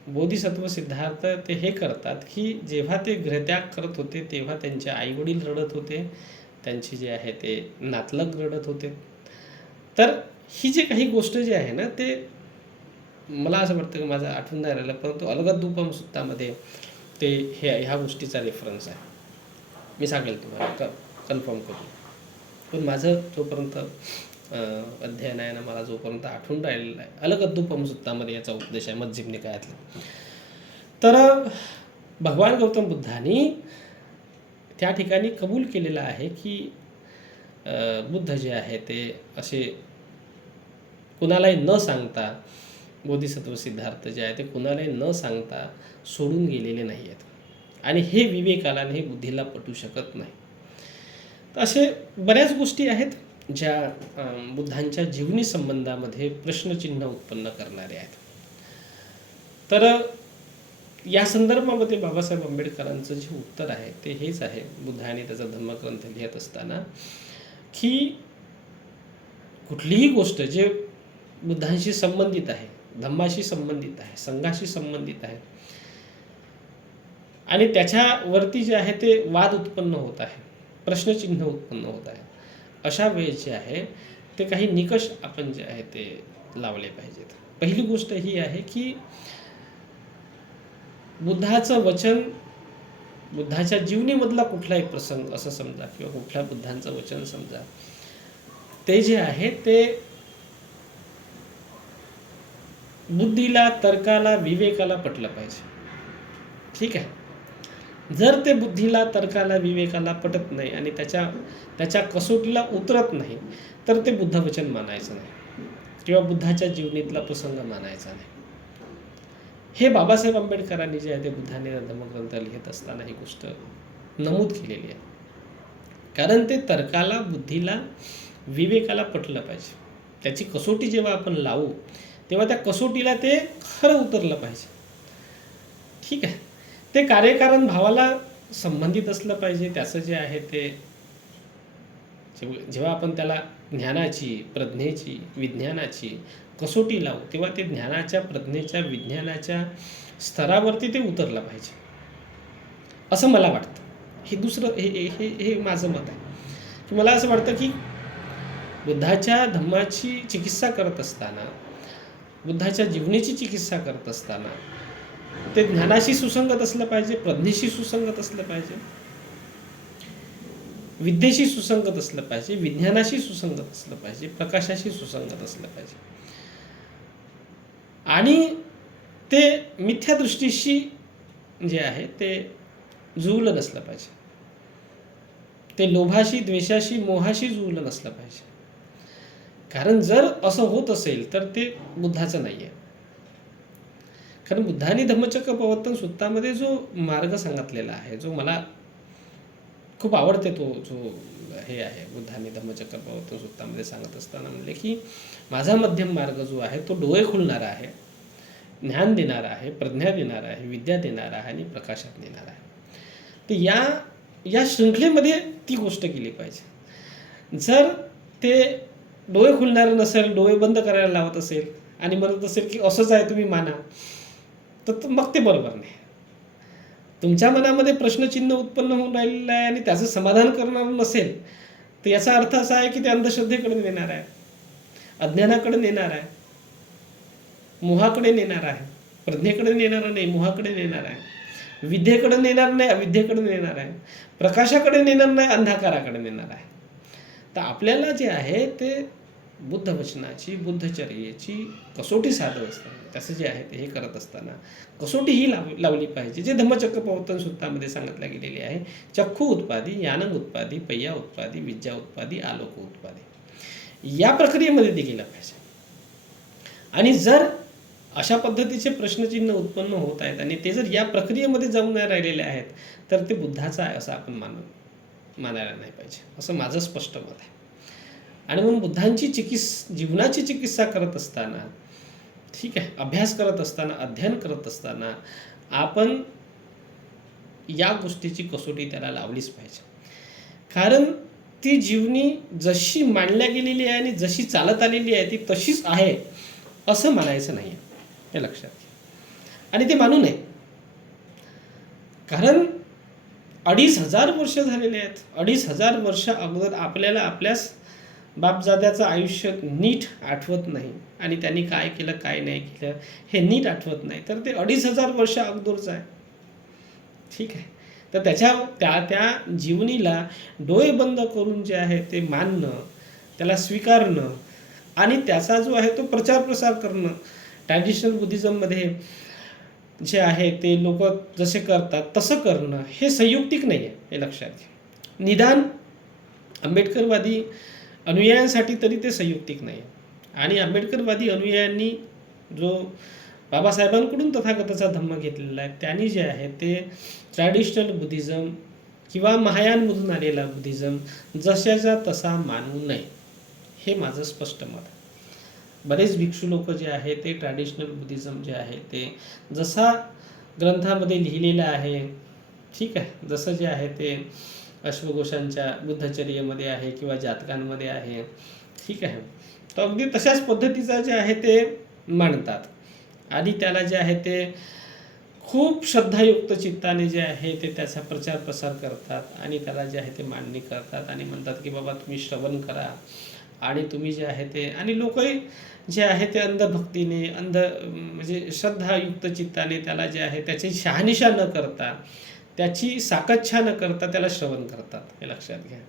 बोधिसत्व सिद्धार्थ ते हे करतात की जेव्हा ते गृहत्याग करत होते तेव्हा त्यांचे आईवडील रडत होते, त्यांचे जे आहे ते नातलग रडत होते. तर ही जी काही गोष्ट जी आहे ना, ते मला असं वाटतं की माझं आठवून नाही राहिलं, परंतु अलगदूपम सुत्तामध्ये ते ह्या गोष्टीचा रेफरन्स आहे. मी सांगेल तुम्हाला, कन्फर्म करू. पण माझं जोपर्यंत अध्ययन आहे ना, मला जोपर्यंत आठवून राहिलेलं आहे, अलगदूपम सुत्तामध्ये याचा उपदेश आहे मध्यम निकायातला. तर भगवान गौतम बुद्धांनी त्या ठिकाणी कबूल केलेलं आहे की बुद्ध जे आहे ते असे कुणालाही न सांगता, बोधिसत्व सिद्धार्थ जे आहे ते कुणालाही न सांगता सोडून गेलेले नाही आहेत. आणि हे विवेकाला आणि हे बुद्धीला पटू शकत नाही. तर असे बऱ्याच गोष्टी आहेत ज्या बुद्धांच्या जीवनी संबंधामध्ये प्रश्नचिन्ह उत्पन्न करणारे आहेत. तर या संदर्भामध्ये बाबासाहेब आंबेडकरांचं जे उत्तर आहे ते हेच आहे, बुद्धाने त्याचा धम्मग्रंथ लिहित असताना, की कुठलीही गोष्ट जे बुद्धांशी संबंधित आहे, धम्माशी संबंधित आहे, संघाशी संबंधित आहे, आणि त्याच्यावरती जे आहे ते वाद उत्पन्न होत आहे, प्रश्नचिन्ह उत्पन्न होत आहे, अशा वेळेस जे आहे ते काही निकष आपण जे आहे ते लावले पाहिजेत. पहिली गोष्ट ही आहे की बुद्धाचं वचन, बुद्धाच्या जीवनीमधला कुठलाही प्रसंग असं समजा, किंवा कुठल्या बुद्धांचं वचन समजा, ते जे आहे ते बुद्धीला, तर्काला, विवेकाला पटलं पाहिजे. ठीक आहे. जर ते बुद्धीला, तर्काला, विवेकाला पटत नाही आणि त्याच्या कसोटीला उतरत नाही, तर ते बुद्ध वचन मानायचं नाही किंवा बुद्धाच्या जीवनीतला प्रसंग मानायचा नाही. हे बाबासाहेब आंबेडकरांनी जे आहे ते बुद्धाने धम्मग्रंथ लिहित असताना ही गोष्ट नमूद केलेली आहे. कारण ते तर्काला, बुद्धीला, विवेकाला पटलं पाहिजे. त्याची कसोटी जेव्हा आपण लावू तेव्हा त्या कसोटीला ते खरं उतरलं पाहिजे. ठीक आहे. ते कार्यकारण भावाला संबंधित असलं पाहिजे. त्याचं जे आहे ते जेव्हा आपण त्याला ज्ञानाची, प्रज्ञेची, विज्ञानाची कसोटी लावू तेव्हा ते ज्ञानाच्या, प्रज्ञेच्या, विज्ञानाच्या स्तरावरती ते उतरलं पाहिजे, असं मला वाटतं. हे दुसरं हे माझं मत आहे की मला असं वाटतं की बुद्धाच्या धम्माची चिकित्सा करत असताना, बुद्धाच्या जीवनाची चिकित्सा करत असताना ते ज्ञानाशी सुसंगत असलं पाहिजे, प्रज्ञेशी सुसंगत असलं पाहिजे, विद्येशी सुसंगत असलं पाहिजे, विज्ञानाशी सुसंगत असलं पाहिजे, प्रकाशाशी सुसंगत असलं पाहिजे. आणि ते मिथ्या दृष्टीशी जे आहे ते जुळलं नसलं पाहिजे. ते लोभाशी, द्वेषाशी, मोहाशी जुळलं नसलं पाहिजे. कारण जर असं होत असेल तर ते बुद्धाचं नाही आहे. कारण बुद्धाने धम्मचक्र प्रवर्तन सूत्रामध्ये जो मार्ग सांगितलेला आहे, जो मला खूप आवडते, तो जो हे आहे, बुद्धाने धम्मचक्र प्रवर्तन सूत्रामध्ये सांगत असताना म्हणले की माझा मध्यम मार्ग जो आहे तो डोळे खुलणारा आहे, ज्ञान देणारा आहे, प्रज्ञा देणारा आहे, विद्या देणारा आहे आणि प्रकाशात नेणारा आहे. तर या शृंखलेमध्ये ती गोष्ट केली पाहिजे. जर ते डोळे खुलणारं नसेल, डोळे बंद करायला लावत असेल आणि म्हणत असेल की असंच आहे तुम्ही माना, तर मग ते बरोबर नाही. तुमच्या मनामध्ये प्रश्नचिन्ह उत्पन्न होऊन राहिलेलं आहे आणि त्याचं समाधान करणार नसेल, तर याचा अर्थ असा आहे की ते अंधश्रद्धेकडे नेणार आहे, अज्ञानाकडे नेणार आहे, मोहाकडे नेणार आहे, प्रज्ञेकडे नेणार नाही, मोहाकडे नेणार आहे, विद्येकडे नेणार नाही, अविद्येकडे नेणार आहे, प्रकाशाकडे नेणार नाही, अंधकाराकडे नेणार आहे. तर आपल्याला जे आहे ते बुद्ध वचनाची, बुद्धचर्येची कसोटी साधत असताना, त्याचं जे आहे ते हे करत असताना कसोटी ही लावली पाहिजे, जे धम्मचक्र प्रवर्तन सूत्रामध्ये सांगितल्या गेलेली आहे. चक्षु उत्पादी, ज्ञान उत्पादी, पय्या उत्पादी, विद्या उत्पादी, आलोक उत्पादी, या प्रक्रियेमध्ये ते गेलं पाहिजे. आणि जर अशा पद्धतीचे प्रश्नचिन्ह उत्पन्न होत आहेत आणि ते जर या प्रक्रियेमध्ये जाऊन नाही राहिलेले आहेत, तर ते बुद्धाचं आहे असं आपण मानू मानायला नाही पाहिजे, असं माझं स्पष्ट मत आहे. आणि म्हणून बुद्धांची जीवनाची चिकित्सा करत असताना, ठीक आहे, अभ्यास करत असताना, अध्ययन करत असताना आपण या गोष्टीची कसोटी त्याला लावलीच पाहिजे. कारण ती जीवनी जशी मांडल्या गेलेली आहे आणि जशी चालत आलेली आहे ती तशीच आहे असं म्हणायचं नाही आहे, हे लक्षात घ्या. आणि ते मानू नये. कारण 2500 वर्ष झालेले आहेत. 2500 वर्ष अगोदर आपल्याला आपल्याच बापजाद्याचं आयुष्य नीट आठवत नाही आणि त्यांनी काय केलं काय नाही केलं हे नीट आठवत नाही, तर ते 2500 वर्ष अगोदरचं आहे. ठीक आहे. तर त्या जीवनीला डोळे बंद करून जे आहे ते मानणं, त्याला स्वीकारणं आणि त्याचा जो आहे तो प्रचार प्रसार करणं, ट्रॅडिशनल बुद्धिझममध्ये जे आहे ते लोक जसे करतात तसं करणं हे संयुक्तिक नाही आहे, हे लक्षात घ्या. निदान आंबेडकरवादी अनुयायांसाठी तरी ते संयुक्तिक नाही आहे. आणि आंबेडकरवादी अनुयायांनी जो बाबासाहेबांकडून तथागताचा धम्म घेतलेला आहे त्यांनी जे आहे ते ट्रॅडिशनल बुद्धिझम किंवा महायानमधून आलेला बुद्धिझम जशाचा तसा मानू नये, हे माझं स्पष्ट मत आहे. बरेच भिक्षू लोक जे आहे ते ट्रॅडिशनल बुद्धिझम जे आहे ते जसा ग्रंथामध्ये लिहिलेलं आहे, ठीक आहे, जसं जे आहे ते अश्वघोषांच्या बुद्धचर्येमध्ये आहे किंवा जातकांमध्ये आहे, ठीक आहे, तर अगदी तशाच पद्धतीचं जे आहे ते मांडतात आणि त्याला जे आहे ते खूप श्रद्धायुक्त चित्ताने जे आहे ते त्याचा प्रचार प्रसार करतात आणि त्याला जे आहे ते मांडणी करतात आणि म्हणतात की बाबा तुम्ही श्रवण करा आणि तुम्ही जे आहे ते, आणि लोकही जे आहे ते अंधभक्तीने म्हणजे श्रद्धायुक्त चित्ताने त्याला जे आहे त्याची शहानिशा न करता, त्याची साकच्छा न करता त्याला श्रवण करतात, हे लक्षात घ्या.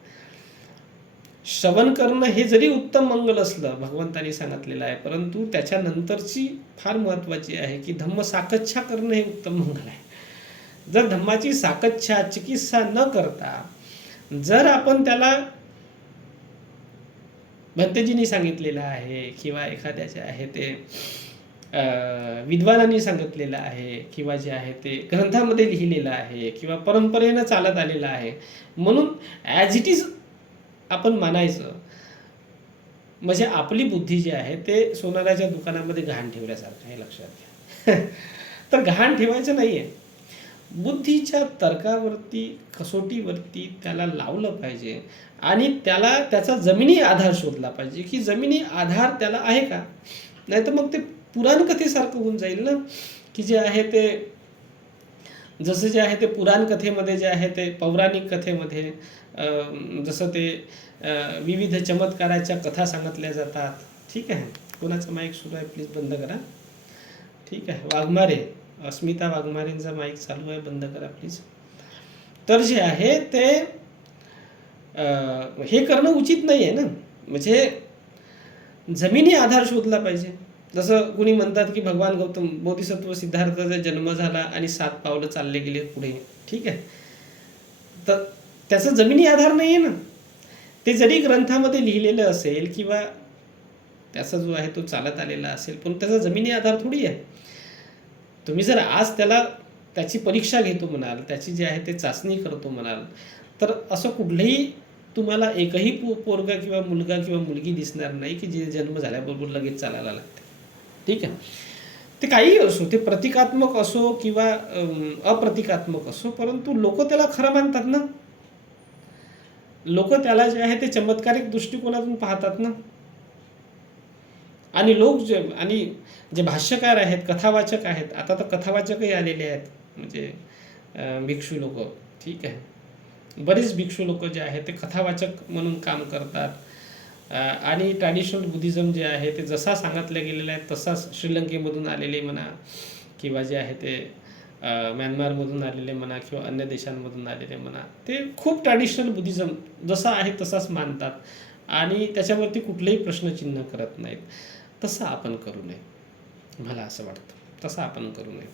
श्रवण करणं हे जरी उत्तम मंगल असलं भगवंतांनी सांगितलेलं आहे, परंतु त्याच्यानंतरची फार महत्त्वाची आहे की धम्म साकच्छा करणं हे उत्तम मंगल आहे. जर धम्माची साकच्छा चिकित्सा न करता जर आपण त्याला भंतेजींनी सांगितलेलं आहे किंवा एखाद्याचे आहे ते विद्वानांनी सांगितलेलं आहे किंवा जे आहे ते ग्रंथामध्ये लिहिलेलं आहे किंवा परंपरेनं चालत आलेलं आहे म्हणून ॲज इट इज आपण मानायचं, म्हणजे आपली बुद्धी जी आहे ते सोनाराच्या दुकानामध्ये घाण ठेवल्यासारखं, हे लक्षात घ्या. तर घाण ठेवायचं नाही आहे. बुद्धीच्या तर्कावरती, कसोटीवरती त्याला लावलं पाहिजे आणि त्याला त्याचा जमिनी आधार शोधला पाहिजे की जमिनी आधार त्याला आहे का. नाही तर मग ते पुराण कथेसारखं होऊन जाईल ना, की जे आहे ते जसं जे आहे ते पुराण कथेमध्ये जे आहे ते पौराणिक कथेमध्ये जसं ते विविध चमत्काराच्या कथा सांगितल्या जातात. ठीक आहे, कोणाचा माईक सुरू आहे प्लीज बंद करा. ठीक आहे, वाघमारे, अस्मिता वाघमारेंचा माईक चालू आहे, बंद करा प्लीज. तर जे आहे ते हे करणं उचित नाही आहे ना, म्हणजे जमिनी आधार शोधला पाहिजे. जसं कुणी म्हणतात की भगवान गौतम बोधिसत्व सिद्धार्थाचा जन्म झाला आणि 7 पावलं चालले गेले पुढे. ठीक आहे, तर त्याचा जमिनी आधार नाही आहे ना. ते जरी ग्रंथामध्ये लिहिलेलं असेल किंवा त्याचा जो आहे तो चालत आलेला असेल, पण त्याचा जमिनी आधार थोडी आहे. तुम्ही जर आज त्याची परीक्षा घेतो म्हणाल, त्याची जी आहे ते चाचणी करतो म्हणाल, तर असं कुठलंही तुम्हाला एकही पोरगा किंवा मुलगा किंवा मुलगी दिसणार नाही की जे जन्म झाल्याबरोबर लगेच चालायला लागते. ठीक आहे, ते काहीही असो, ते प्रतिकात्मक असो किंवा अप्रतिकात्मक असो, परंतु लोक त्याला खरं मानतात ना. लोक त्याला जे आहे ते चमत्कारिक दृष्टिकोनातून पाहतात ना. आणि जे भाष्यकार आहेत, कथावाचक आहेत, आता तर कथावाचकही आलेले आहेत, म्हणजे भिक्षू लोक. ठीक आहे, बरेच भिक्षू लोक जे आहेत ते कथावाचक म्हणून काम करतात. आणि ट्रॅडिशनल बुद्धिझम जे आहे ते जसा सांगितलं गेलेलं आहे तसाच श्रीलंकेमधून आलेले म्हणा किंवा जे आहे ते म्यानमारमधून आलेले म्हणा किंवा अन्य देशांमधून आलेले म्हणा, ते खूप ट्रॅडिशनल बुद्धिझम जसा आहे तसाच मानतात आणि त्याच्यावरती कुठलंही प्रश्नचिन्ह करत नाहीत. तसं आपण करू नये, मला असं वाटतं, तसं आपण करू नये.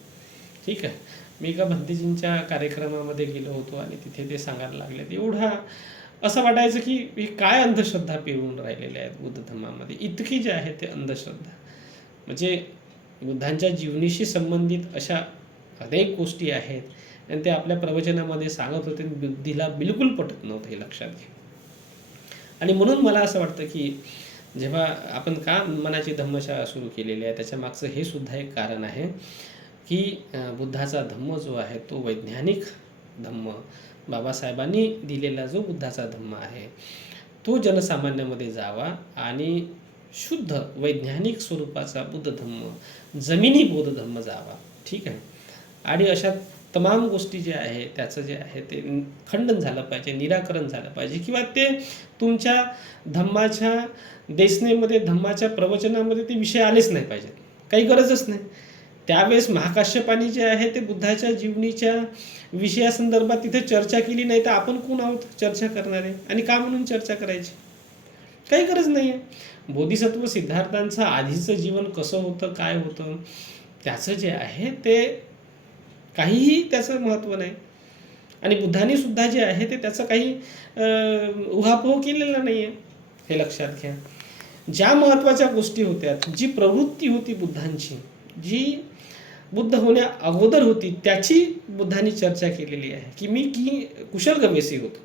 ठीक आहे, मी एका भंतेजींच्या कार्यक्रमामध्ये गेलो होतो आणि तिथे ते सांगायला लागले, एवढा असं वाटायचं की हे काय अंधश्रद्धा पेरून राहिलेल्या आहेत बुद्ध धर्मामध्ये. इतकी जे आहे ते अंधश्रद्धा, म्हणजे बुद्धांच्या जीवनीशी संबंधित अशा अनेक गोष्टी आहेत आणि ते आपल्या प्रवचनामध्ये सांगत होते, बुद्धीला बिलकुल पटत नव्हतं, हे लक्षात घ्या. आणि म्हणून मला असं वाटतं की जेव्हा आपण का मनाची धम्मशाळा सुरू केलेली आहे, त्याच्या मागचं हे सुद्धा एक कारण आहे की बुद्धाचा धम्म जो आहे तो वैज्ञानिक धम्म, बाबासाहेबांनी दिलेला जो बुद्धाचा धम्म आहे तो जनसामान्यामध्ये जावा आणि शुद्ध वैज्ञानिक स्वरूपाचा बुद्ध धम्म, जमिनी बौद्ध धम्म जावा. ठीक आहे. आणि अशा तमाम गोष्टी जे आहे त्याचं जे आहे ते खंडन झालं पाहिजे, निराकरण झालं पाहिजे, किंवा ते तुमच्या धम्माच्या देशनेमध्ये, धम्माच्या प्रवचनामध्ये ते विषय आलेच नाही पाहिजेत, काही गरजच नाही. त्यावेळेस महाकाश्यपानी जे आहे ते बुद्धाच्या जीवनीच्या विषयासंदर्भात तिथे चर्चा केली नाही, तर आपण कोण आहोत चर्चा करणारे, आणि का म्हणून चर्चा करायची, काही गरज नाही आहे. बोधिसत्व सिद्धार्थांचं आधीचं जीवन कसं होतं, काय होतं, त्याचं जे आहे ते काहीही त्याचं महत्त्व नाही. आणि बुद्धांनी सुद्धा जे आहे ते त्याचं काही उहापोह केलेला नाही आहे, हे लक्षात घ्या. ज्या महत्त्वाच्या गोष्टी होत्या, जी प्रवृत्ती होती बुद्धांची, जी बुद्ध होण्या अगोदर होती, त्याची बुद्धांनी चर्चा केलेली आहे की मी कुशल गवेसी होतो.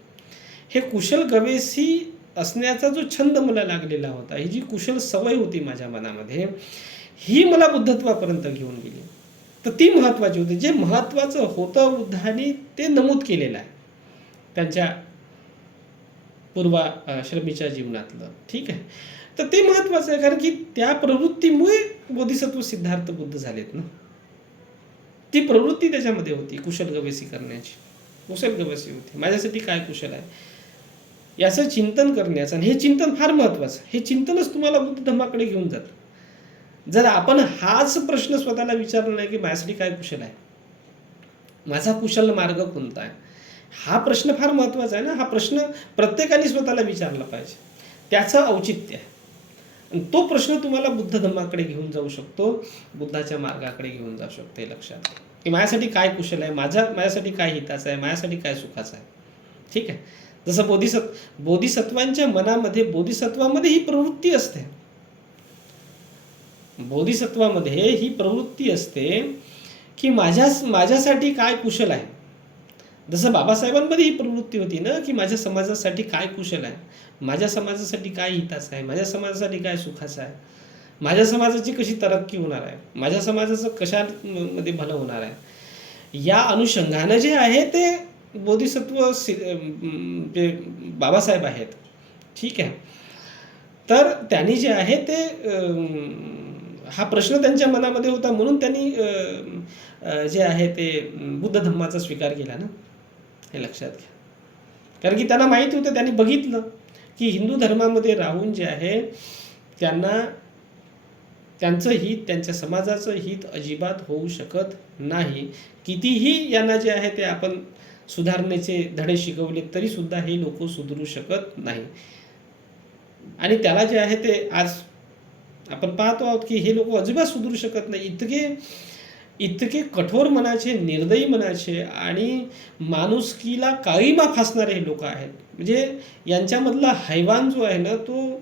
हे कुशल गवेसी असण्याचा जो छंद मला लागलेला होता, ही जी कुशल सवय होती माझ्या मनामध्ये, ही मला बुद्धत्वापर्यंत घेऊन गेली. तर ती महत्त्वाची होती. जे महत्त्वाचं होतं बुद्धांनी ते नमूद केलेलं आहे त्यांच्या पूर्वाश्रमीच्या जीवनातलं. ठीक आहे. तर ते महत्त्वाचं आहे, कारण की त्या प्रवृत्तीमुळे बोधिसत्व सिद्धार्थ बुद्ध झालेत ना. ती प्रवृत्ती त्याच्यामध्ये होती कुशल गवेसी करण्याची. कुशल गवेसी होती, माझ्यासाठी काय कुशल आहे याचं चिंतन करण्याचं. आणि हे चिंतन फार महत्त्वाचं. हे चिंतनच तुम्हाला बुद्ध धम्माकडे घेऊन जातं. जर आपण हाच प्रश्न स्वतःला विचारला नाही की माझ्यासाठी काय कुशल आहे, माझा कुशल मार्ग कोणता आहे, हा प्रश्न फार महत्त्वाचा आहे ना. हा प्रश्न प्रत्येकाने स्वतःला विचारला पाहिजे, त्याचं औचित्य आहे. आणि तो प्रश्न तुम्हाला बुद्ध धम्माकडे घेऊन जाऊ शकतो, बुद्धाच्या मार्गाकडे घेऊन जाऊ शकतो. हे लक्षात घ्या की माझ्यासाठी काय कुशल आहे, माझ्यासाठी काय हिताचं आहे, माझ्यासाठी काय सुखाचं आहे. ठीक आहे. जसं बोधिसत्वांच्या मनामध्ये, बोधिसत्वामध्ये ही प्रवृत्ती असते, बोधिसत्वामध्ये ही प्रवृत्ती असते की माझ्यासाठी काय कुशल आहे. जसं बाबासाहेबांमध्ये ही प्रवृत्ती होती ना की माझ्या समाजासाठी काय कुशल आहे, माझ्या समाजासाठी काय हिताचं आहे, माझ्या समाजासाठी काय सुखाचं आहे, माझ्या समाजाची कशी तरक्की होणार आहे, माझ्या समाजाचं कशामध्ये भलं होणार आहे. या अनुषंगानं जे आहे ते बोधिसत्व जे बाबासाहेब आहेत. ठीक आहे. तर त्यांनी जे आहे ते हा प्रश्न त्यांच्या मनामध्ये होता, म्हणून त्यांनी जे आहे ते बुद्ध धम्माचा स्वीकार केला ना. हे लक्षात घ्या. कारण की त्यांना माहिती होतं, त्यांनी बघितलं की हिंदू धर्मामध्ये राहून जे आहे त्यांना त्यांचं हित, त्यांच्या समाजाचं हित अजिबात होऊ शकत नाही. कितीही यांना जे आहे ते आपण सुधारण्याचे धडे शिकवले तरी सुद्धा हे लोक सुधरू शकत नाही. आणि त्याला जे आहे ते आज आपण पाहतो आहोत की हे लोक अजिबात सुधरू शकत नाही. इतके कठोर मनाचे, निर्दयी मनाचे आणि माणुसकीला काळीमा फासणारे हे लोक आहेत. म्हणजे यांच्यामधला हैवान जो आहे ना तो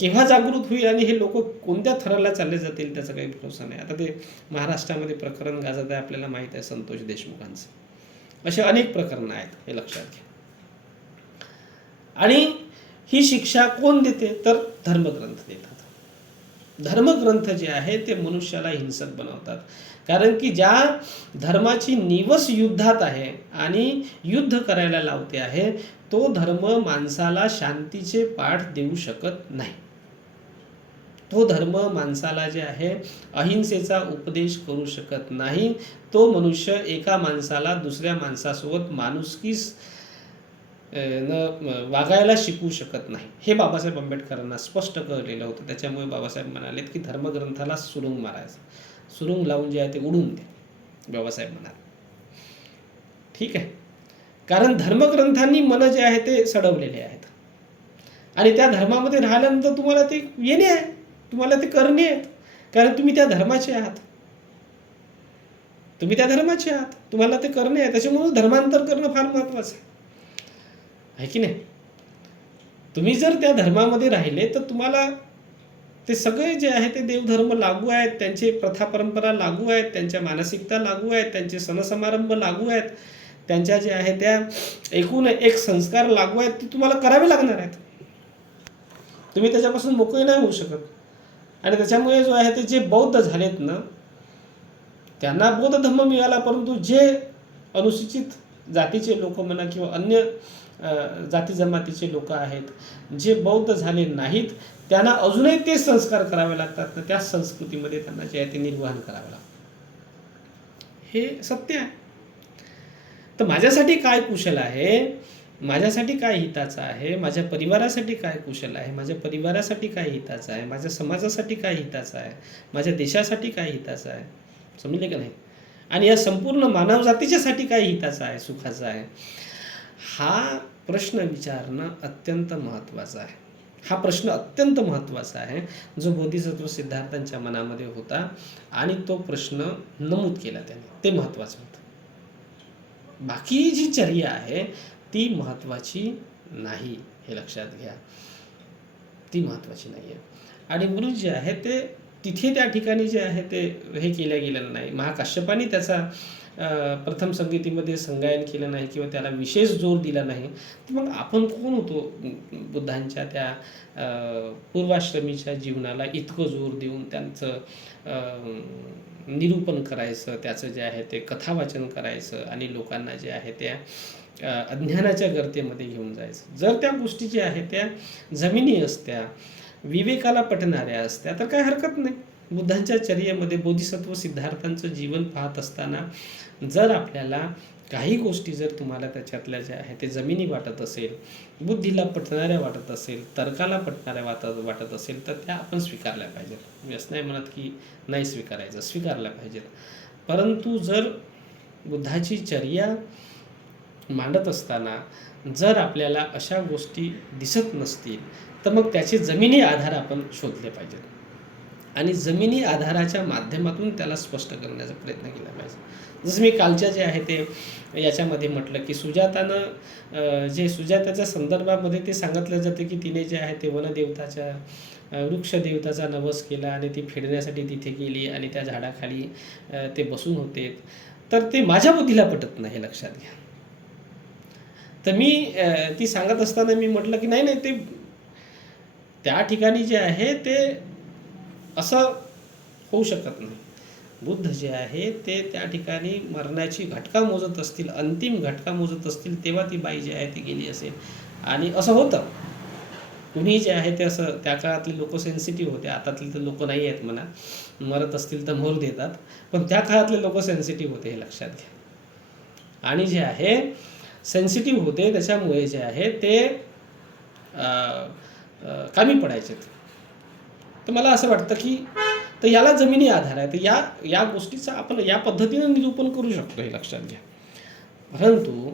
केव्हा जागृत होईल आणि हे लोक कोणत्या थराला चालले जातील त्याचा काही भरोसा नाही. आता ते महाराष्ट्रामध्ये प्रकरण गाजत आहे, आपल्याला माहीत आहे, संतोष देशमुखांचं. असे अनेक प्रकरणं आहेत, हे लक्षात घ्या. आणि ही शिक्षा कोण देते, तर धर्मग्रंथ देतात. धर्मग्रंथ जे आहे ते मनुष्याला हिंसक बनवतात. कारण की ज्या धर्माची निवस युद्धात आहे आणि युद्ध करायला लावते आहे, तो धर्म माणसाला शांतीचे पाठ देऊ शकत नाही. तो धर्म माणसाला जे आहे अहिंसेचा उपदेश करू शकत नाही. तो मनुष्य एका माणसाला दुसऱ्या माणसासोबत माणुसकीस वागायला शिकवू शकत नाही. हे बाबासाहेब आंबेडकरांना स्पष्ट कळलेलं होतं. त्याच्यामुळे बाबासाहेब म्हणालेत की धर्मग्रंथाला सुरुंग मारायचं, सुरुंग लावून जे आहे ते उडून दे, बाबासाहेब म्हणाले. ठीक आहे. कारण धर्मग्रंथांनी मन जे आहे ते सडवलेले आहेत आणि त्या धर्मामध्ये राहिल्यानंतर तुम्हाला ते येणे आहे, तुम्हाला ते करणे आहेत. कारण तुम्ही त्या धर्माचे आहात, तुम्ही त्या धर्माचे आहात, तुम्हाला ते करणे आहे. त्याच्यामुळे धर्मांतर करणं फार महत्त्वाचं आहे की नाही. तुम्ही जर त्या धर्मामध्ये राहिले तर तुम्हाला ते सगळे जे आहे ते देवधर्म लागू आहेत, त्यांचे प्रथा परंपरा लागू आहेत, त्यांच्या मानसिकता लागू आहेत, त्यांचे सण समारंभ लागू आहेत, त्यांच्या जे आहे त्या एकूण एक संस्कार लागू आहेत, ते तुम्हाला करावे लागणार आहेत. तुम्ही त्याच्यापासून मोकळे नाही होऊ शकत. आणि त्याच्यामुळे जो आहे ते जे बौद्ध झालेत ना, त्यांना बौद्ध धर्म मिळाला, परंतु जे अनुसूचित जातीचे लोक म्हणा किंवा अन्य जाती जमातीचे लोक आहेत, जे बौद्ध झाले नाहीत, त्यांना अजूनही तेच संस्कार करावे लागतात, तर त्याच संस्कृतीमध्ये त्यांना जे आहे ते निर्वहन करावं लागतं. हे सत्य आहे. तर माझ्यासाठी काय कुशल आहे, माझ्यासाठी काय हिताचं आहे, माझ्या परिवारासाठी काय कुशल आहे, माझ्या परिवारासाठी काय हिताचं आहे, माझ्या समाजासाठी काय हिताचं आहे, माझ्या देशासाठी काय हिताचं आहे, समजले का नाही? आणि या संपूर्ण मानवजातीच्यासाठी काय हिताचं आहे, सुखाचं आहे, हा प्रश्न विचारणं अत्यंत महत्त्वाचा आहे. हा प्रश्न अत्यंत महत्त्वाचा आहे, जो बोधिसत्व सिद्धार्थांच्या मनामध्ये होता आणि तो प्रश्न नमूद केला त्याने. ते महत्त्वाचं होतं. बाकी जी चर्या आहे ती महत्त्वाची नाही, हे लक्षात घ्या. ती महत्त्वाची नाही आहे. आणि म्हणून जे आहे ते तिथे त्या ठिकाणी जे आहे ते हे केल्या गेलेलं नाही. महाकाश्यपाने त्याचा प्रथम संगीतीमध्ये संगायन केलं नाही किंवा त्याला विशेष जोर दिला नाही. तर मग आपण कोण होतो बुद्धांच्या त्या पूर्वाश्रमीच्या जीवनाला इतकं जोर देऊन त्यांचं निरूपण करायचं, त्याचं जे आहे ते कथावाचन करायचं आणि लोकांना जे आहे त्या अज्ञानाच्या गर्तेमध्ये घेऊन जायचं. जर त्या गोष्टी ज्या आहेत त्या जमिनी असत्या, विवेकाला पटणाऱ्या असत्या, तर काय हरकत नाही. बुद्धांच्या चर्येमध्ये बोधिसत्व सिद्धार्थांचं जीवन पाहत असताना जर आपल्याला काही गोष्टी जर तुम्हाला त्याच्यातल्या ज्या आहेत ते जमिनी वाटत असेल, बुद्धीला पटणाऱ्या वाटत असेल, तर्काला पटणाऱ्या वाटत असेल, तर त्या आपण स्वीकारल्या पाहिजेत. मी असं नाही म्हणत की नाही स्वीकारायचं, स्वीकारल्या पाहिजेत. परंतु जर बुद्धाची चर्या मांडत असताना जर आपल्याला अशा गोष्टी दिसत नसतील, तर मग त्याचे जमिनी आधार आपण शोधले पाहिजेत आणि जमिनी आधाराच्या माध्यमातून त्याला स्पष्ट करण्याचा प्रयत्न केला पाहिजे. जसं मी कालच्या जे आहे ते याच्यामध्ये म्हटलं की सुजाताच्या संदर्भामध्ये ते सांगितलं जातं की तिने जे आहे ते वनदेवताच्या वृक्षदेवताचा नवस केला आणि ती फेडण्यासाठी तिथे गेली आणि त्या झाडाखाली ते बसून होते. तर ते माझ्या बुद्धीला पटत नाही, लक्षात घ्या. तर मी ती सांगत असताना मी म्हटलं की नाही ते त्या ठिकाणी जे आहे ते असं होऊ शकत नाही. बुद्ध जे आहे ते त्या ठिकाणी मरणाची घटका मोजत असतील, अंतिम घटका मोजत असतील, तेव्हा ती बाई जी आहे ती गेली असेल. आणि असं होतं. कुणी जे आहे ते असं, त्या काळातले लोक सेन्सिटिव्ह होते, आतातले तर लोक नाही आहेत म्हणा, मरत असतील तर मोर देतात, पण त्या काळातले लोक सेन्सिटिव्ह होते, हे लक्षात घ्या. आणि जे आहे सेन्सिटिव्ह होते, त्याच्यामुळे जे आहे ते कामी पडायचे. तर मला असं वाटतं की तर याला जमिनी आधार आहे. तर या गोष्टीचं आपण या पद्धतीनं निरूपण करू शकतो, हे लक्षात घ्या. परंतु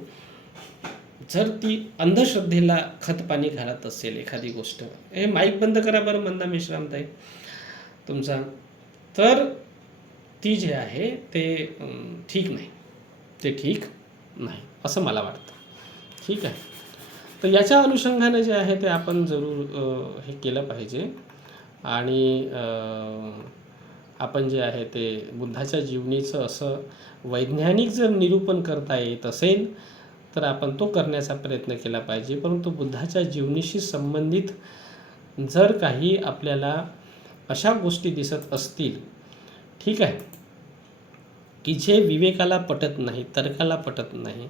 जर ती अंधश्रद्धेला खतपाणी घालत असेल एखादी गोष्ट, हे माईक बंद करा बरं मंदा मेश्रामताई तुमचा, तर ती जे आहे ते ठीक नाही, ते ठीक नाही असं मला वाटतं. ठीक आहे. तर याच्या अनुषंगाने जे आहे ते आपण जरूर हे केलं पाहिजे. आणि आपण जे आहे ते बुद्धाच्या जीवनीचं असं वैज्ञानिक जर निरूपण करता येत असेल तर आपण तो करण्याचा प्रयत्न केला पाहिजे. परंतु बुद्धाच्या जीवनीशी संबंधित जर काही आपल्याला अशा गोष्टी दिसत असतील, ठीक आहे, की जे विवेकाला पटत नाही, तर्काला पटत नाही,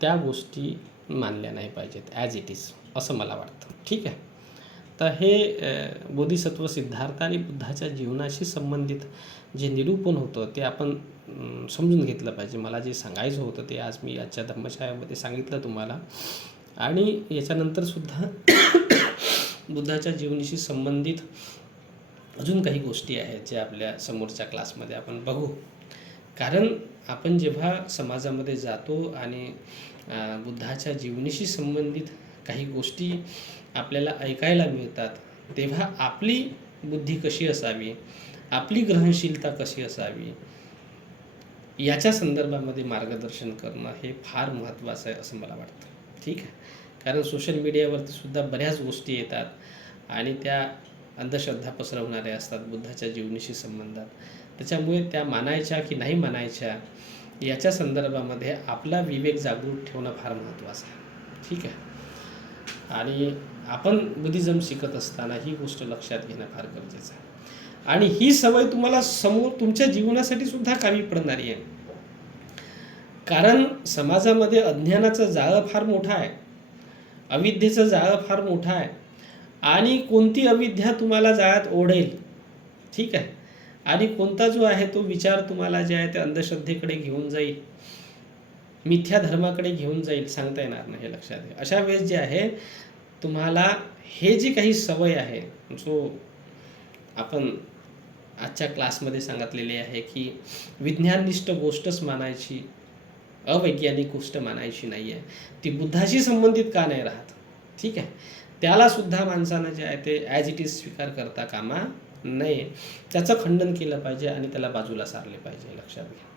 त्या गोष्टी मानल्या नाही पाहिजेत ॲज इट इज, असं मला वाटतं. ठीक आहे. तर हे बोधिसत्व सिद्धार्थ आणि बुद्धाच्या जीवनाशी संबंधित जे निरूपण होतं ते आपण समजून घेतलं पाहिजे. मला जे सांगायचं होतं ते आज मी आजच्या धम्मशाळेमध्ये सांगितलं तुम्हाला. आणि याच्यानंतरसुद्धा बुद्धाच्या जीवनाशी संबंधित अजून काही गोष्टी आहेत ज्या आपल्या समोरच्या क्लासमध्ये आपण बघू. कारण आपण जेव्हा समाजामध्ये जातो आणि बुद्धाच्या जीवनाशी संबंधित काही गोष्टी आपल्याला ऐकायला मिळतात, तेव्हा आपली बुद्धी कशी असावी, आपली ग्रहणशीलता कशी असावी, याच्या संदर्भामध्ये मार्गदर्शन करणं हे फार महत्त्वाचं आहे असं मला वाटतं. ठीक आहे. कारण सोशल मीडियावरती सुद्धा बऱ्याच गोष्टी येतात आणि त्या अंधश्रद्धा पसरवणारे असतात बुद्धाच्या जीवनीशी संबंधात. त्याच्यामुळे त्या मानायच्या की नाही मानायच्या याच्या संदर्भामध्ये आपला विवेक जागृत ठेवणं फार महत्त्वाचं आहे. ठीक आहे. आणि आपण बुद्धिझम शिकत असताना ही गोष्ट लक्षात घेणं फार गरजेचं आहे. आणि ही सवय तुम्हाला समोर तुमच्या जीवनासाठी सुद्धा कामी पडणारी आहे. कारण समाजामध्ये अज्ञानाचं जाळं फार मोठं आहे, अविद्येचं जाळं फार मोठं आहे. आणि कोणती अविद्या तुम्हाला जाळ्यात ओढेल, ठीक आहे, आणि कोणता जो आहे तो विचार तुम्हाला जे आहे ते अंधश्रद्धेकडे घेऊन जाईल, मिथ्या धर्माकडे घेऊन जाईल, सांगता येणार नाही. हे लक्षात घ्या. अशा वेळेस जे आहे तुम्हाला हे जी काही सवय आहे, जो आपण आजच्या क्लासमध्ये सांगितलेली आहे की विज्ञाननिष्ठ गोष्टच मानायची, अवैज्ञानिक गोष्ट मानायची नाही आहे, ती बुद्धाशी संबंधित का नाही राहत, ठीक आहे, त्याला सुद्धा माणसानं जे आहे ते ॲज इट इज स्वीकार करता कामा नये. त्याचं खंडन केलं पाहिजे आणि त्याला बाजूला सारले पाहिजे. लक्षात घ्या.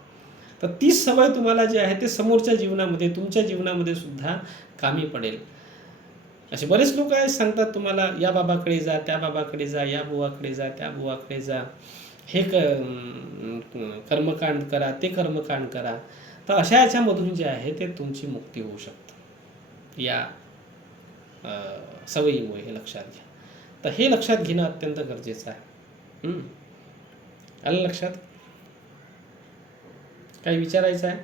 तर ती सवय तुम्हाला जे आहे ते समोरच्या जीवनामध्ये, तुमच्या जीवनामध्ये सुद्धा कामी पडेल. असे बरेच लोक आहेत सांगतात तुम्हाला, या बाबाकडे जा, त्या बाबाकडे जा, या बुवाकडे जा, त्या बुवाकडे जा, हे कर्मकांड करा, ते कर्मकांड करा. तर अशा याच्यामधून जे आहे ते तुमची मुक्ती होऊ शकते या सवयीमुळे. हे लक्षात घ्या. तर हे लक्षात घेणं अत्यंत गरजेचं आहे. आलं लक्षात? काही विचारायचं आहे?